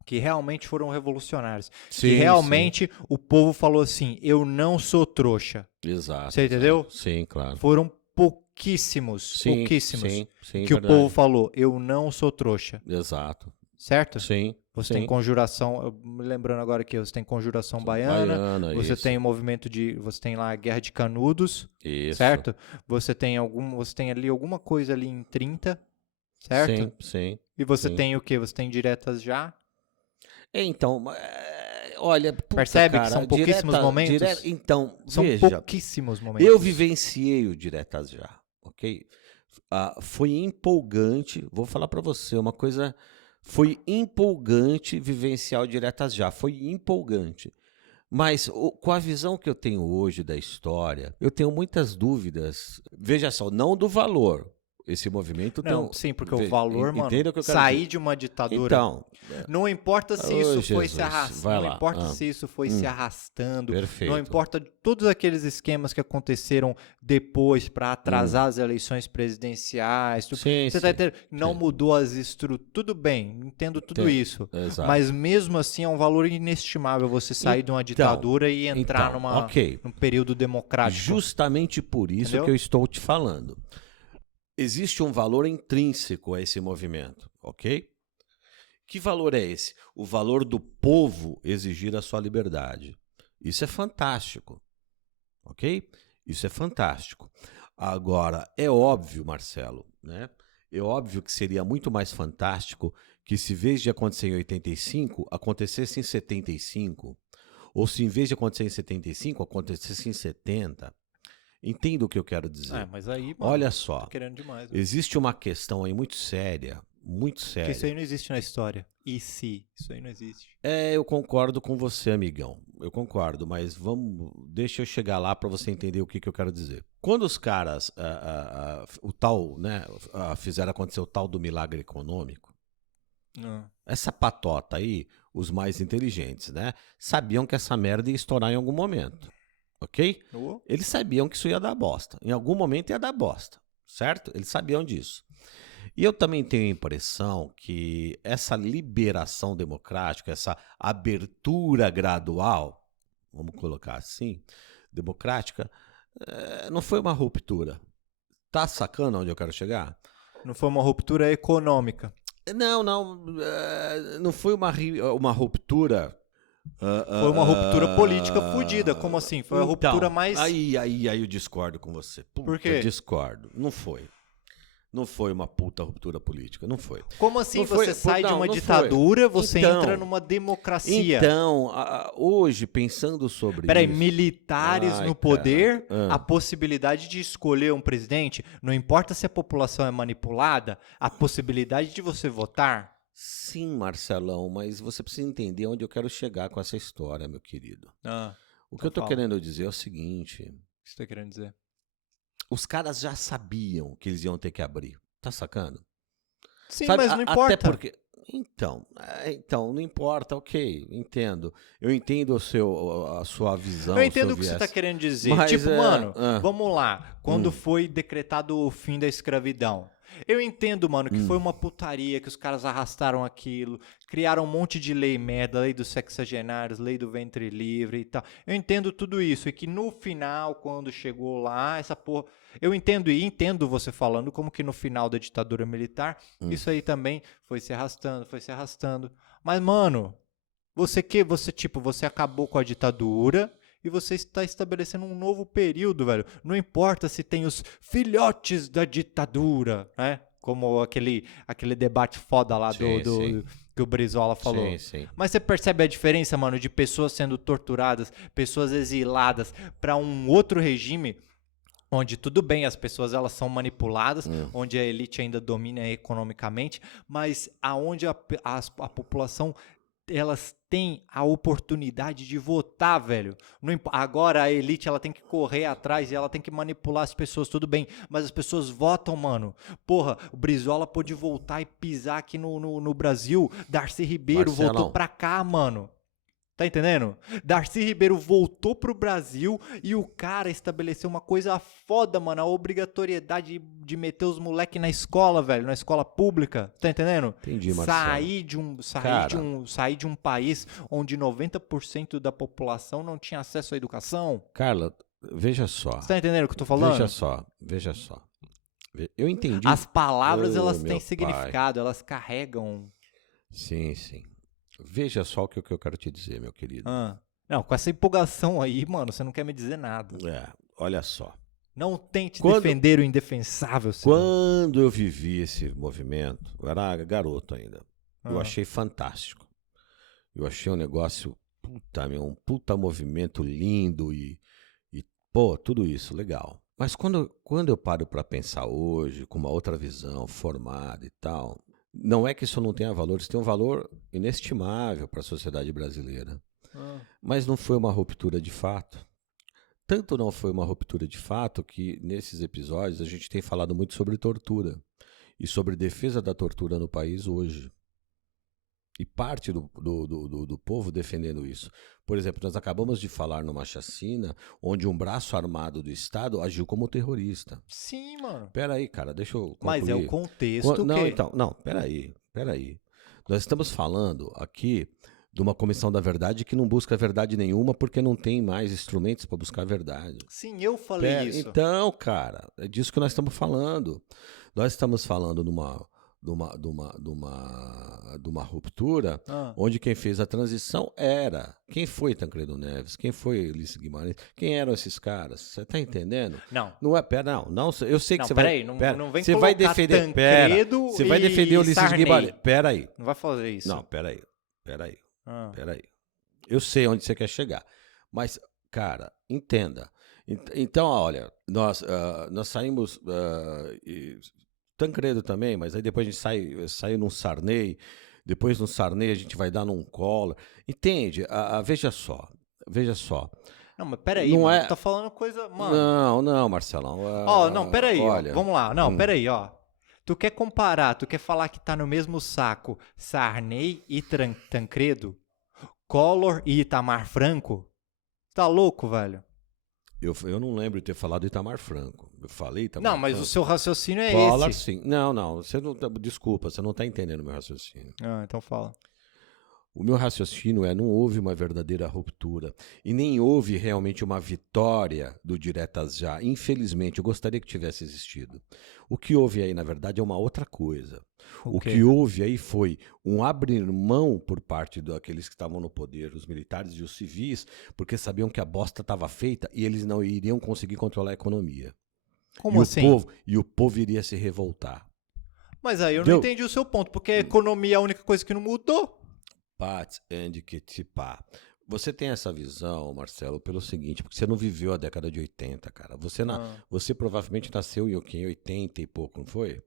que realmente foram revolucionários. Sim, que realmente o povo falou assim, eu não sou trouxa. Exato. Você entendeu? Sim, claro. Foram pouquíssimos Sim, que verdade. o povo falou, eu não sou trouxa. Exato. Certo? Sim. Você tem conjuração, me lembrando agora que você tem conjuração baiana, você isso. tem o movimento você tem lá a Guerra de Canudos, Isso. certo? Você tem ali alguma coisa ali em 30, certo? Sim. E você sim. tem o quê? Você tem diretas já? Então, olha, puta, Percebe cara, que são pouquíssimos momentos? Então, São veja, pouquíssimos momentos. eu vivenciei o Diretas Já, ok? Foi empolgante, vou falar pra você uma coisa, foi empolgante vivenciar o Diretas Já, foi empolgante. Mas com a visão que eu tenho hoje da história, eu tenho muitas dúvidas. Veja só, não do valor. Esse movimento tem Não, sim, porque o valor, mano, entenda o que eu quero sair dizer. de uma ditadura. Então, Não importa se Ô, isso foi Jesus, se arrastando, vai não lá. importa se isso foi se arrastando, Perfeito. não importa todos aqueles esquemas que aconteceram depois para atrasar as eleições presidenciais. Sim, Você tá sim. entendendo? Não mudou as estruturas. Tudo bem, entendo tudo isso. Exato. Mas mesmo assim é um valor inestimável você sair de uma ditadura e entrar num período democrático. Justamente por isso Entendeu? que eu estou te falando. Existe um valor intrínseco a esse movimento, ok? Que valor é esse? O valor do povo exigir a sua liberdade. Isso é fantástico, ok? Isso é fantástico. Agora, é óbvio, Marcelo, né? É óbvio que seria muito mais fantástico que se, em vez de acontecer em 85, acontecesse em 75. Ou se, em vez de acontecer em 75, acontecesse em 70. Entenda o que eu quero dizer. Mas aí, mano, olha só, tô querendo demais. existe uma questão aí muito séria, Porque isso aí não existe na história. E se? Isso aí não existe. Eu concordo com você, amigão. Eu concordo, mas deixa eu chegar lá para você entender o que eu quero dizer. Quando os caras, fizeram acontecer o tal do milagre econômico, essa patota aí, os mais inteligentes, né, sabiam que essa merda ia estourar em algum momento. Ok? Eles sabiam que isso ia dar bosta. Em algum momento ia dar bosta, certo? Eles sabiam disso. E eu também tenho a impressão que essa liberação democrática, essa abertura gradual, vamos colocar assim, democrática, não foi uma ruptura. Tá sacando onde eu quero chegar? Não foi uma ruptura econômica. Não foi uma ruptura. Foi uma ruptura política fodida. Como assim? Foi a ruptura mais... Aí eu discordo com você. Puta, Por quê? Discordo. Não foi. Não foi uma puta ruptura política. Não foi. Como assim Não foi- você sai de não, uma não ditadura, você Então- entra numa democracia? Então, hoje, pensando sobre Peraí, isso... militares Ai, no poder, cara. a possibilidade de escolher um presidente, não importa se a população é manipulada, a possibilidade de você votar... Sim, Marcelão, mas você precisa entender onde eu quero chegar com essa história, meu querido. O que eu tô fala. querendo dizer é o seguinte: O que você tá querendo dizer? os caras já sabiam que eles iam ter que abrir. Tá sacando? Sim, Sabe, mas não importa. Até porque. Então, não importa, ok, entendo. Eu entendo a sua visão. Eu entendo seu o que você viés. tá querendo dizer. Mas, Tipo, mano, ah. vamos lá. Quando foi decretado o fim da escravidão. Eu entendo, mano, que foi uma putaria, que os caras arrastaram aquilo, criaram um monte de lei merda, lei dos sexagenários, lei do ventre livre e tal. Eu entendo tudo isso. E que no final, quando chegou lá, essa porra... Eu entendo e entendo você falando como que no final da ditadura militar, isso aí também foi se arrastando. Mas, mano, você acabou com a ditadura e você está estabelecendo um novo período, velho. Não importa se tem os filhotes da ditadura, né? Como aquele debate foda lá Sim. que o Brizola falou. Sim. Mas você percebe a diferença, mano, de pessoas sendo torturadas, pessoas exiladas para um outro regime onde tudo bem, as pessoas elas são manipuladas, onde a elite ainda domina economicamente, mas aonde a população elas têm a oportunidade de votar, velho. Agora a elite ela tem que correr atrás e ela tem que manipular as pessoas, tudo bem, mas as pessoas votam, mano. Porra, o Brizola pôde voltar e pisar aqui no Brasil, Darcy Ribeiro Marcelão. voltou pra cá, mano. Tá entendendo? Darcy Ribeiro voltou pro Brasil e o cara estabeleceu uma coisa foda, mano. A obrigatoriedade de meter os moleques na escola, velho. Na escola pública. Tá entendendo? Entendi, Marcelo. Sair de um país onde 90% da população não tinha acesso à educação. Carla, veja só. Você tá entendendo o que eu tô falando? Veja só. Eu entendi. As palavras, elas meu têm pai. significado. Elas carregam... Sim. Veja só o que eu quero te dizer, meu querido. Não, com essa empolgação aí, mano, você não quer me dizer nada. Olha só. Não tente defender o indefensável, senhor. Quando eu vivi esse movimento, eu era garoto ainda. Eu achei fantástico. Eu achei um negócio, um puta movimento lindo e tudo isso, legal. Mas quando eu paro pra pensar hoje, com uma outra visão formada e tal, não é que isso não tenha valor, isso tem um valor inestimável para a sociedade brasileira. Mas não foi uma ruptura de fato. Tanto não foi uma ruptura de fato que nesses episódios a gente tem falado muito sobre tortura e sobre defesa da tortura no país hoje. E parte do povo defendendo isso. Por exemplo, nós acabamos de falar numa chacina onde um braço armado do Estado agiu como terrorista. Sim, mano. Peraí, cara, deixa eu concluir. Mas é o contexto peraí. Nós estamos falando aqui de uma comissão da verdade que não busca verdade nenhuma porque não tem mais instrumentos para buscar a verdade. Sim, eu falei isso. Então, cara, é disso que nós estamos falando. Nós estamos falando de uma ruptura onde quem fez a transição era... Quem foi Tancredo Neves? Quem foi Ulisses Guimarães? Quem eram esses caras? Você tá entendendo? Não. Não é... Não, eu sei que você vai... Não vem você colocar vai defender... Tancredo você vai defender Ulisses Sarney. Guimarães. Peraí. Não vai fazer isso. Não, peraí. Eu sei onde você quer chegar. Mas, cara, entenda. Então, olha, nós saímos... Tancredo também, mas aí depois a gente sai num Sarney, depois no Sarney a gente vai dar num Collor. Entende? Veja só. Não, mas peraí, Não mano, é- tá falando coisa... Mano, Não, Marcelão. não, peraí, olha, vamos lá. Não, peraí, ó. Tu quer comparar, tu quer falar que tá no mesmo saco Sarney e Tancredo, Collor e Itamar Franco? Tá louco, velho? Eu não lembro de ter falado Itamar Franco. Eu falei Itamar Não, mas Franco. o seu raciocínio é Collor, esse. sim. Não, você não... Desculpa, você não tá entendendo o meu raciocínio. Então fala. O meu raciocínio não houve uma verdadeira ruptura e nem houve realmente uma vitória do Diretas Já. Infelizmente, eu gostaria que tivesse existido. O que houve aí, na verdade, é uma outra coisa. O que houve aí foi um abrir mão por parte daqueles que estavam no poder, os militares e os civis, porque sabiam que a bosta estava feita e eles não iriam conseguir controlar a economia. Como assim? O povo iria se revoltar. Mas aí eu não entendi o seu ponto, porque a economia é a única coisa que não mudou. Pats and Kitipá. Você tem essa visão, Marcelo, pelo seguinte, porque você não viveu a década de 80, cara. Você provavelmente nasceu em 80 e pouco, não foi?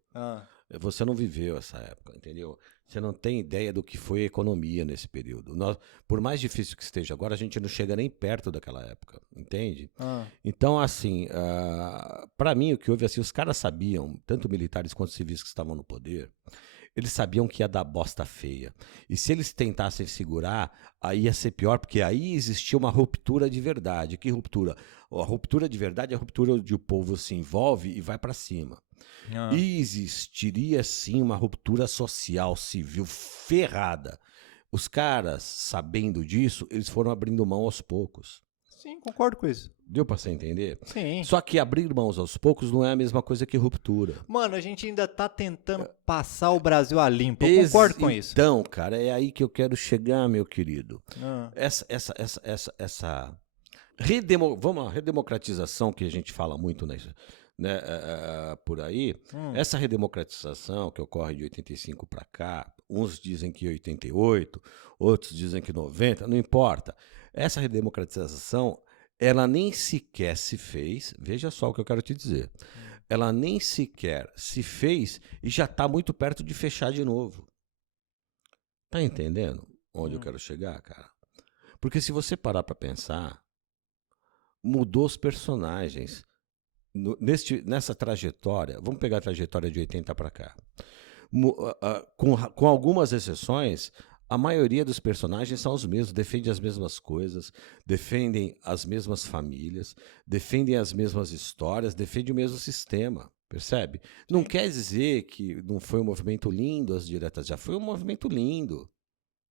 Você não viveu essa época, entendeu? Você não tem ideia do que foi a economia nesse período. Por mais difícil que esteja agora, a gente não chega nem perto daquela época, entende? Então, assim, para mim, o que houve, assim, os caras sabiam, tanto militares quanto civis que estavam no poder, eles sabiam que ia dar bosta feia. E se eles tentassem segurar, aí ia ser pior, porque aí existia uma ruptura de verdade. Que ruptura? A ruptura de verdade é a ruptura onde o povo se envolve e vai para cima. E existiria, sim, uma ruptura social, civil, ferrada. Os caras, sabendo disso, eles foram abrindo mão aos poucos. Sim, concordo com isso. Deu pra você entender? Sim. Só que abrir mãos aos poucos não é a mesma coisa que ruptura. Mano, a gente ainda tá tentando passar o Brasil a limpo. Eu concordo com isso. Então, cara, é aí que eu quero chegar, meu querido. Vamos lá, redemocratização que a gente fala muito, né, por aí. Essa redemocratização que ocorre de 85 para cá, uns dizem que 88, outros dizem que 90, não importa. Essa redemocratização, ela nem sequer se fez, veja só o que eu quero te dizer, ela nem sequer se fez e já está muito perto de fechar de novo. Tá entendendo onde eu quero chegar, cara? Porque se você parar para pensar, mudou os personagens nessa trajetória. Vamos pegar a trajetória de 80 para cá. Com algumas exceções, a maioria dos personagens são os mesmos, defendem as mesmas coisas, defendem as mesmas famílias, defendem as mesmas histórias, defendem o mesmo sistema, percebe? Não quer dizer que não foi um movimento lindo as Diretas Já, foi um movimento lindo.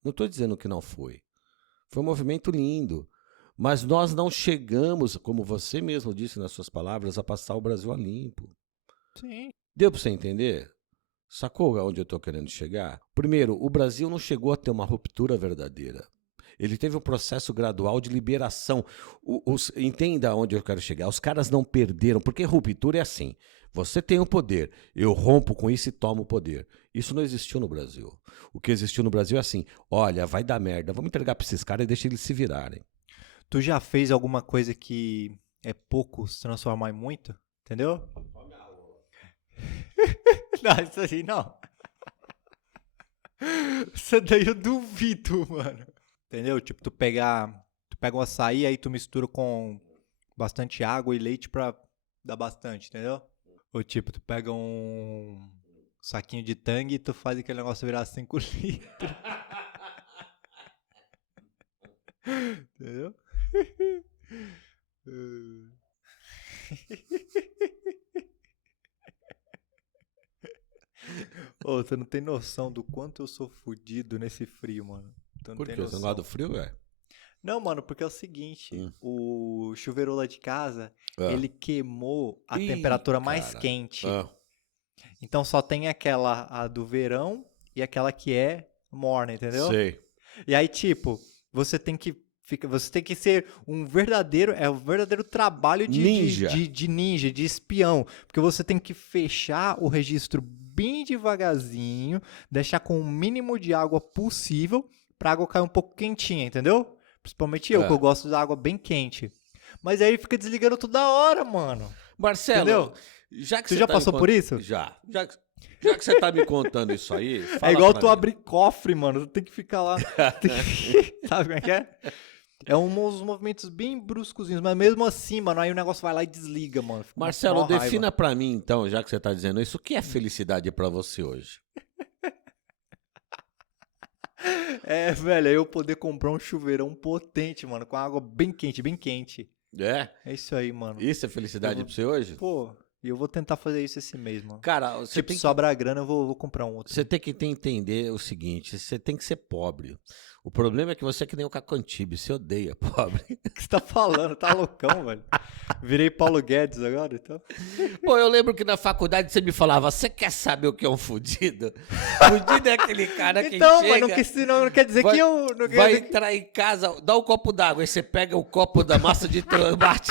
Não estou dizendo que não foi. Foi um movimento lindo. Mas nós não chegamos, como você mesmo disse nas suas palavras, a passar o Brasil a limpo. Sim. Deu para você entender? Sacou onde eu estou querendo chegar? Primeiro, o Brasil não chegou a ter uma ruptura verdadeira. Ele teve um processo gradual de liberação. Entenda onde eu quero chegar. Os caras não perderam, porque ruptura é assim. Você tem o poder, eu rompo com isso e tomo o poder. Isso não existiu no Brasil. O que existiu no Brasil é assim, olha, vai dar merda, vamos entregar para esses caras e deixar eles se virarem. Tu já fez alguma coisa que é pouco se transformar em muito? Entendeu? Não, isso aí não. Isso daí eu duvido, mano. Entendeu? Tipo, tu pega um açaí, aí tu mistura com bastante água e leite pra dar bastante, entendeu? Ou tipo, tu pega um saquinho de tangue e tu faz aquele negócio virar 5 litros. Entendeu? Ô, você não tem noção do quanto eu sou fudido nesse frio, mano. Por quê? Você não gosta do frio, velho? Não, mano, porque é o seguinte, o chuveiro lá de casa, ele queimou a temperatura mais quente. Então só tem a do verão e aquela que é morna, entendeu? Sei. E aí, tipo, você tem que ser um verdadeiro trabalho de ninja, de espião. Porque você tem que fechar o registro bem devagarzinho, deixar com o mínimo de água possível pra água cair um pouco quentinha, entendeu? Principalmente eu, que eu gosto da água bem quente. Mas aí fica desligando toda hora, mano. Marcelo, entendeu? Já que você já passou por isso? Já que você tá me contando isso aí, fala é igual tu mim. abrir cofre, mano. Tu tem que ficar lá. Sabe como é que é? É uns movimentos bem bruscozinhos, mas mesmo assim, mano, aí o negócio vai lá e desliga, mano. Fica Marcelo, defina pra mim, então, já que você tá dizendo isso, o que é felicidade pra você hoje? É, velho, eu poder comprar um chuveirão potente, mano, com água bem quente, bem quente. É? É isso aí, mano. Isso é felicidade pra você hoje? Pô, e eu vou tentar fazer isso esse mês, mano. Cara, você tipo, tem sobrar a grana, eu vou comprar um outro. Você tem que entender o seguinte, você tem que ser pobre. O problema é que você é que nem o Caco Antibes, você odeia, pobre. O que você tá falando? Tá loucão, velho. Virei Paulo Guedes agora, então. Pô, eu lembro que na faculdade você me falava, você quer saber o que é um fudido? Fudido é aquele cara que Então, chega... mas não quer dizer vai- que eu... Não quer Vai dizer que... entrar em casa, dá um copo d'água, aí você pega o copo da massa de tomate.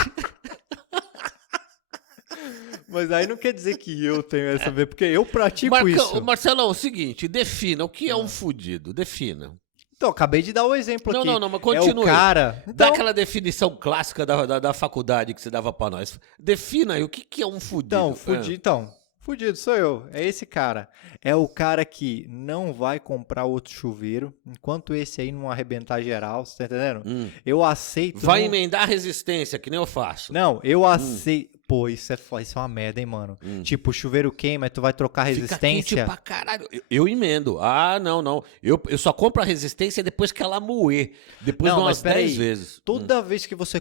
Mas aí não quer dizer que eu tenho essa ver, porque eu pratico isso. Marcelão, é o seguinte, defina o que é um fudido, defina. Então, acabei de dar o exemplo aqui. Não, mas É continue. o cara... Dá Então, aquela definição clássica da faculdade que você dava pra nós. Defina aí o que é um fudido. fudido sou eu. É esse cara. É o cara que não vai comprar outro chuveiro enquanto esse aí não arrebentar geral, você tá entendendo? Eu aceito... Vai não- emendar a resistência, que nem eu faço. Não, eu aceito... Pô, isso é uma merda, hein, mano? Tipo, o chuveiro queima e tu vai trocar Fica resistência. quente pra caralho. Eu emendo. Ah, não. Eu só compro a resistência depois que ela moer. Depois de Não, mas umas peraí. 10 vezes. Toda vez que você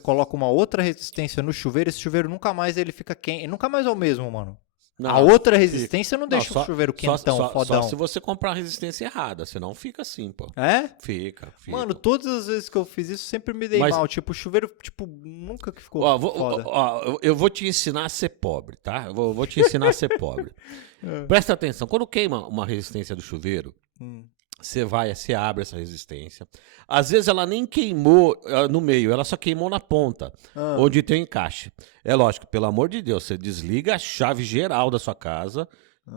coloca uma outra resistência no chuveiro, esse chuveiro nunca mais ele fica quente. Nunca mais é o mesmo, mano. Não, A outra resistência não Não, deixa o chuveiro quentão, só fodão. se você comprar a resistência errada, senão fica assim, pô. É? Fica. Mano, todas as vezes que eu fiz isso, sempre me dei Mas- mal. Tipo, o chuveiro, tipo, nunca que ficou Ó, foda. eu vou te ensinar a ser pobre, tá? Eu vou te ensinar a ser pobre. Presta atenção, quando queima uma resistência do chuveiro, você abre essa resistência. Às vezes ela nem queimou no meio, ela só queimou na ponta, onde tem o encaixe. É lógico, pelo amor de Deus, você desliga a chave geral da sua casa,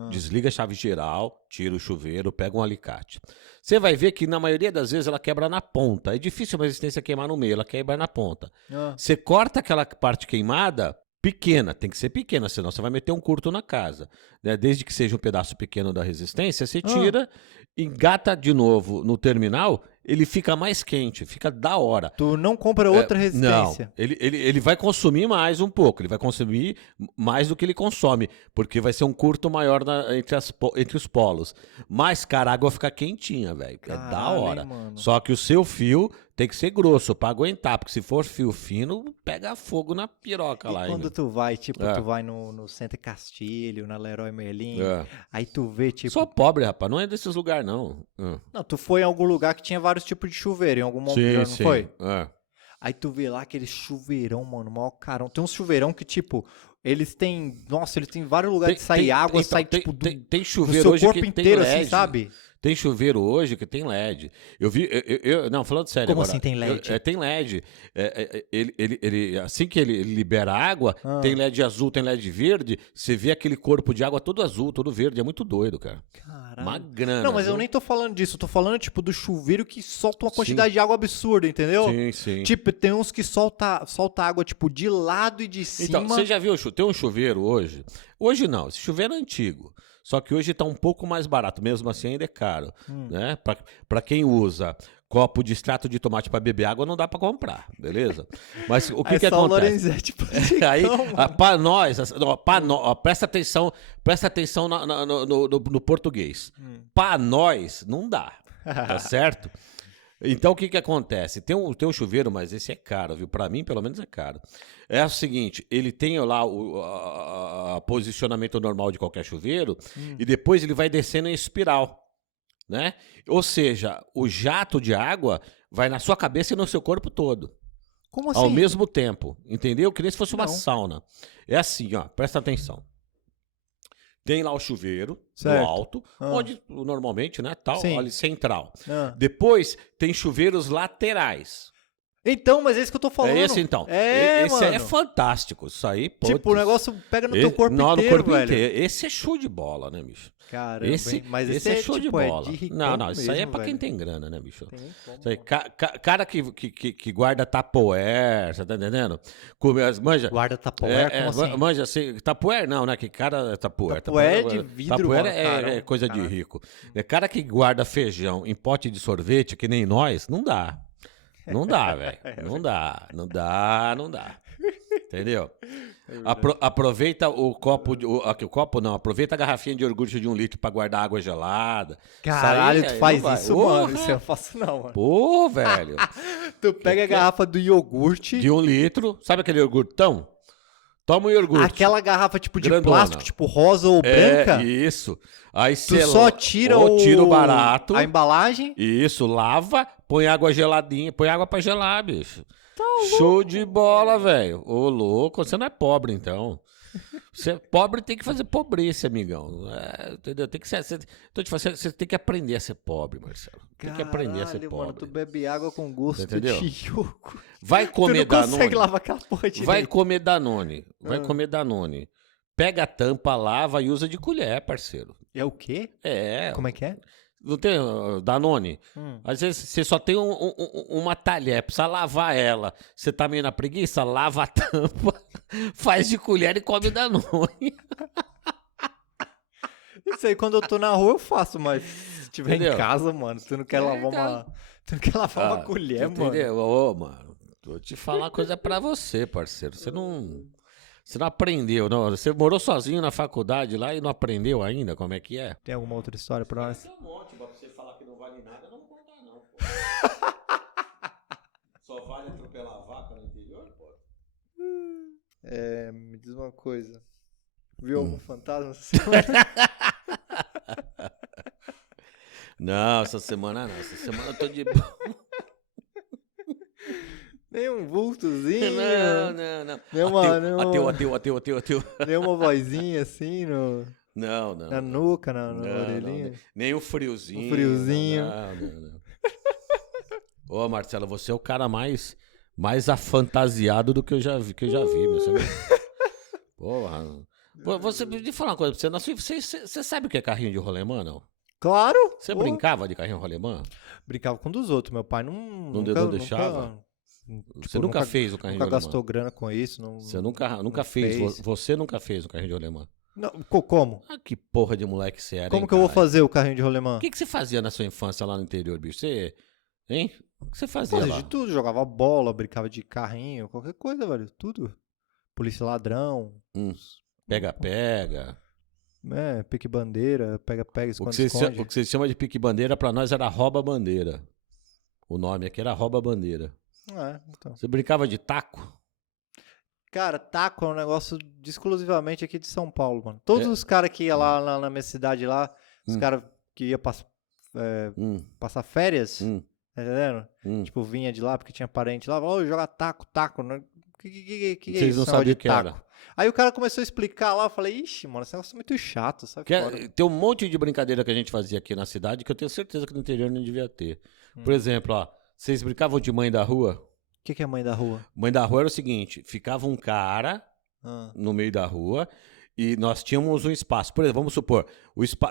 desliga a chave geral, tira o chuveiro, pega um alicate. Você vai ver que na maioria das vezes ela quebra na ponta. É difícil uma resistência queimar no meio, ela quebra na ponta. Você corta aquela parte queimada pequena, tem que ser pequena, senão você vai meter um curto na casa. Né? Desde que seja um pedaço pequeno da resistência, você tira, engata de novo no terminal, ele fica mais quente, fica da hora. Tu não compra outra resistência. Não, ele vai consumir mais um pouco, ele vai consumir mais do que ele consome, porque vai ser um curto maior entre os polos. Mas, cara, a água fica quentinha, velho. É da Caralho, hora. hein, mano? Só que o seu fio tem que ser grosso pra aguentar, porque se for fio fino, pega fogo na piroca E lá. quando ainda. tu vai, tipo, É. tu vai no Centro Castilho, na Leroy Merlin, É. aí tu vê, tipo... Sou pobre, rapaz, não é desses lugares, não. Não, tu foi em algum lugar que tinha vários tipos de chuveiro, em algum momento, não foi? É. Aí tu vê lá aquele chuveirão, mano, maior carão. Tem uns chuveirão que, tipo, eles têm... Nossa, eles têm vários lugares de sair água, então, sai, tem, tipo, do, tem do chuveiro seu hoje corpo que tem inteiro, LED. assim, sabe? Tem chuveiro hoje que tem LED. Eu vi. Não, falando sério. Como agora, assim tem LED? Tem LED. Assim que ele libera água, tem LED azul, tem LED verde. Você vê aquele corpo de água todo azul, todo verde. É muito doido, cara. Caralho. Uma grana. Não, mas eu viu? nem tô falando disso. Eu tô falando, tipo, do chuveiro que solta uma quantidade de água absurda, entendeu? Sim. Tipo, tem uns que solta água, tipo, de lado e de cima. Então, você já viu? Tem um chuveiro hoje? Hoje não, esse chuveiro é antigo. Só que hoje está um pouco mais barato, mesmo assim ainda é caro. Né? Para quem usa copo de extrato de tomate para beber água, não dá para comprar, beleza? Mas o que, Aí que só o acontece? Lorenzetti Aí, mano. para nós, presta atenção no português. Para nós, não dá, tá certo? Então, o que que acontece? Tem um chuveiro, mas esse é caro, viu? Para mim, pelo menos, é caro. É o seguinte, ele tem lá o posicionamento normal de qualquer chuveiro e depois ele vai descendo em espiral, né? Ou seja, o jato de água vai na sua cabeça e no seu corpo todo. Como assim? Ao mesmo tempo, entendeu? Que nem se fosse uma Não. sauna. É assim, ó, presta atenção. Tem lá o chuveiro, Certo. no alto, onde normalmente, né, tal, Sim. ali central. Ah. Depois tem chuveiros laterais. Então, mas é isso que eu tô falando. É esse então. Esse mano. é fantástico. Isso aí, pô. Tipo, o negócio pega no teu corpo não, inteiro, no corpo velho. inteiro. Esse é show de bola, né, bicho? Caramba, Esse, hein? Mas esse é show tipo, de bola. É de ricão não, isso aí é mesmo, pra quem velho. tem grana, né, bicho? Tem como, Isso aí, mano. cara que guarda Tupperware, você tá entendendo? Manja. Guarda Tupperware, como assim? Manja, assim, Tupperware não, né? Que cara é Tupperware? Tupperware é de vidro, Tupperware mano, é caramba, coisa de caralho. rico. É cara que guarda feijão em pote de sorvete, que nem nós, não dá. Não dá, velho. Não dá. Entendeu? Aproveita o copo, aproveita a garrafinha de iogurte de 1 litro pra guardar água gelada. Caralho, Isso aí, tu faz não vai. isso, Porra. mano? Isso eu faço não, mano. Pô, velho. Tu pega a garrafa do iogurte. De 1 litro. Sabe aquele iogurtão? Toma um iogurte. Aquela garrafa tipo de Grandona. plástico, tipo rosa ou branca. Isso. Aí Tu você só tira tira o barato. a embalagem. Isso, lava, põe água geladinha, põe água pra gelar, bicho. Show de bola, velho. Ô, louco, você não é pobre, então. Pobre tem que fazer pobreza, amigão. Entendeu? Tem que ser. Você tem que aprender a ser pobre, Marcelo. Tem que aprender a ser Caralho, pobre. mano, tu bebe água com gosto Entendeu? de iogurte. Vai comer Tu não consegue Danone. lavar aquela porra direito. Vai comer Danone. Vai Ah. comer Danone. Pega a tampa, lava e usa de colher, parceiro. É o quê? É. Como é que é? Não tem Danone? Hum. Às vezes você só tem uma talher, precisa lavar ela. Você tá meio na preguiça? Lava a tampa, faz de colher e come Danone. Isso aí, quando eu tô na rua, eu faço, mas se tiver Entendeu? em casa, mano, tu não quer lavar uma. casa. Tu não quer lavar uma Ah, colher, mano. entendeu? Ô, mano, vou te falar uma coisa pra você, parceiro. Você não aprendeu, não. Você morou sozinho na faculdade lá e não aprendeu ainda como é que é? Tem alguma outra história pra nós? Tem um monte, pra você falar que não vale nada, eu não vou contar, não, pô. Só vale atropelar vaca no interior, pô. Me diz uma coisa. Viu algum fantasma essa semana? Não, essa semana não. Essa semana eu tô de boa. Nem um vultozinho? Não. Nenhuma, Ateu. nenhuma vozinha assim Não. na nuca, na Não, orelhinha? Nem o friozinho. O friozinho. Não. Ô, Marcelo, você é o cara mais afantasiado do que eu já vi, meu. Porra. Você me fala uma coisa pra você. Você sabe o que é carrinho de rolemã, não? Claro! Você Pô. brincava de carrinho de rolemã? Brincava com um dos outros. Meu pai Não deixava? Tipo, Você nunca fez o carrinho de nunca rolemã? gastou grana com isso. Não, Você nunca não fez. fez. Você nunca fez o carrinho de rolemã? Não, como? Ah, que porra de moleque você era, Como hein, que eu vou caralho? fazer o carrinho de rolemã? O que você fazia na sua infância lá no interior, bicho? Hein? O que você fazia Fazia lá? de tudo. Jogava bola, brincava de carrinho, qualquer coisa, velho. Tudo. Polícia ladrão. Pega. Pique bandeira, pega, O que esconde. você chama de pique-bandeira, pra nós era rouba-bandeira. O nome aqui era rouba-bandeira. Então. Você brincava de taco? Cara, taco é um negócio exclusivamente aqui de São Paulo, mano. Todos os caras que iam lá na minha cidade lá, os caras que iam passar férias, tá entendendo? Tipo, vinha de lá porque tinha parente lá, falou, joga taco, né? Que é Vocês isso? não esse negócio sabiam de o que taco? era. Aí o cara começou a explicar lá, eu falei, ixi, mano, esse negócio é muito chato, sabe? Tem um monte de brincadeira que a gente fazia aqui na cidade que eu tenho certeza que no interior não devia ter. Por exemplo, ó, vocês brincavam de mãe da rua? O que é mãe da rua? Mãe da rua era o seguinte, ficava um cara no meio da rua e nós tínhamos um espaço. Por exemplo, vamos supor,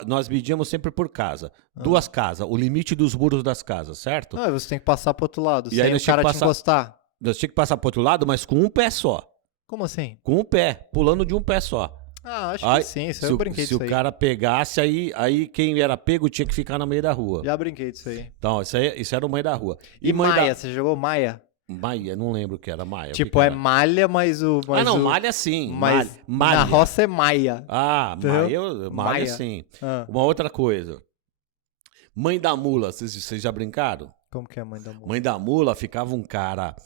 nós medíamos sempre por casa. 2 casas, o limite dos muros das casas, certo? Não, você tem que passar pro outro lado, E aí sem nós o cara tinha que te encostar. Nós tínhamos que passar pro outro lado, mas com um pé só. Como assim? Com um pé, pulando de um pé só. Acho Aí, que sim, isso aí eu brinquei se disso o aí. cara pegasse, aí quem era pego tinha que ficar no meio da rua. Já brinquei disso aí. Então, isso era o mãe da rua. E mãe Maia, você jogou Maia? Maia, não lembro o que era Maia. Tipo, é malha, mas o... malha sim. Mas malha. na roça é Maia. Ah, Entendeu? malha Maia. sim. Ah, Uma outra coisa. Mãe da mula, vocês já brincaram? como que é a mãe da mula? Mãe da mula ficava um cara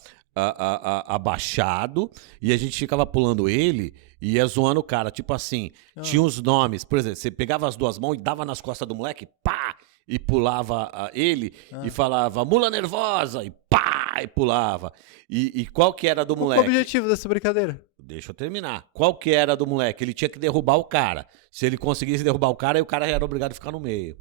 abaixado e a gente ficava pulando ele e ia zoando o cara. Tipo assim, tinha os nomes. Por exemplo, você pegava as 2 mãos e dava nas costas do moleque, pá! E pulava ele e falava, mula nervosa, e pá! E pulava. E qual que era do Qual que é o moleque? objetivo dessa brincadeira? Deixa eu terminar. Qual que era do moleque? Ele tinha que derrubar o cara. Se ele conseguisse derrubar o cara, aí o cara era obrigado a ficar no meio.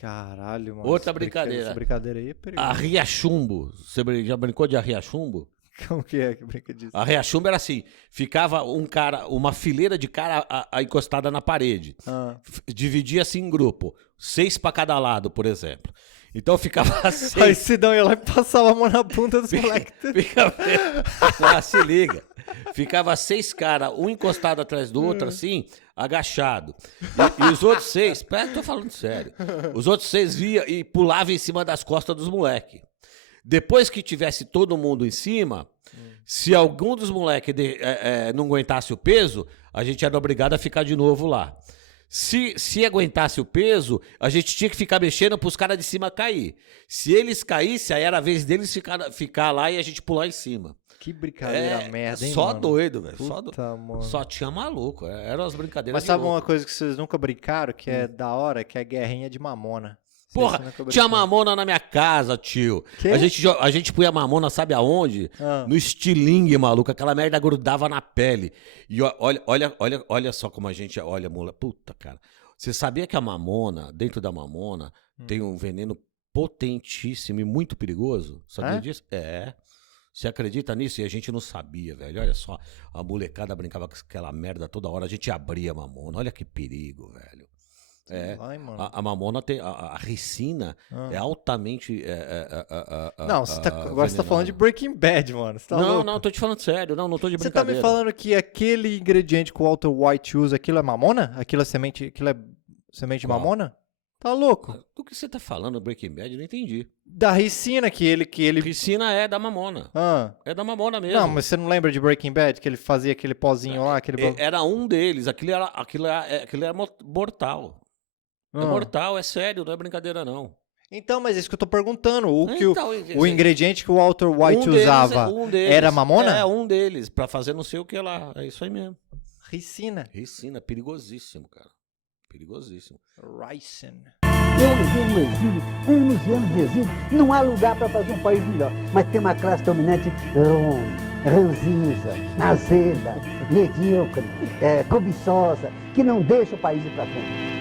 Caralho, mano. Outra brincadeira. Essa brincadeira aí é perigosa. Arriachumbo. Você já brincou de arriachumbo? Como que é que brinca disso? Arriachumbo era assim, ficava uma fileira de cara encostada na parede. Dividia-se em grupo, 6 para cada lado, por exemplo. Então ficava 6. Aí Sidão ia lá e passava a mão na bunda dos moleques. Se liga. Ficava 6 caras, um encostado atrás do outro, assim, agachado. E os outros 6, tô falando sério. Os outros 6 via e pulavam em cima das costas dos moleques. Depois que tivesse todo mundo em cima, se algum dos moleques não aguentasse o peso, a gente era obrigado a ficar de novo lá. Se aguentasse o peso, a gente tinha que ficar mexendo para os caras de cima cair. Se eles caíssem, aí era a vez deles ficar lá e a gente pular em cima. Que brincadeira merda, hein, Só mano? doido, velho. Só, Puta, mano. só tinha maluco. Eram as brincadeiras Mas de sabe louco. uma coisa que vocês nunca brincaram, que é da hora, que é a guerrinha de mamona? Vocês Porra, nunca tinha brincaram? mamona na minha casa, tio. Quê? A gente punha mamona, sabe aonde? Ah. No estilingue, maluco. Aquela merda grudava na pele. E olha só como a gente olha, moleque. Puta, cara. Você sabia que a mamona, dentro da mamona, tem um veneno potentíssimo e muito perigoso? Sabia É? disso? É. Você acredita nisso? E a gente não sabia, velho. Olha só, a molecada brincava com aquela merda toda hora. A gente abria a mamona. Olha que perigo, velho. É. Ai, mano. A mamona tem. A ricina é altamente. Não, agora você tá falando de Breaking Bad, mano. Você tá Não, louco? não, tô te falando sério. Não tô de Você tá brincadeira. me falando que aquele ingrediente que o Walter White usa, aquilo é mamona? Aquilo é semente de Qual? mamona? Tá louco? Do que você tá falando, Breaking Bad? Eu não entendi. Da ricina que ele... Ricina é da mamona. Ah. É da mamona mesmo. Não, mas você não lembra de Breaking Bad? Que ele fazia aquele pozinho lá? Aquele... Era um deles. Aquilo era mortal. É Ah. mortal, é sério, não é brincadeira, não. Então, mas é isso que eu tô perguntando. Então, O ingrediente que o Walter White usava era mamona? É, um deles, pra fazer não sei o que lá. É isso aí mesmo. Ricina. Ricina, perigosíssimo, cara. Perigosíssimo. Ricin. Eu vivi no exílio, anos e anos de exílio. Não há lugar para fazer um país melhor. Mas tem uma classe dominante ranzinza, azeda, medíocre, cobiçosa, que não deixa o país ir para frente.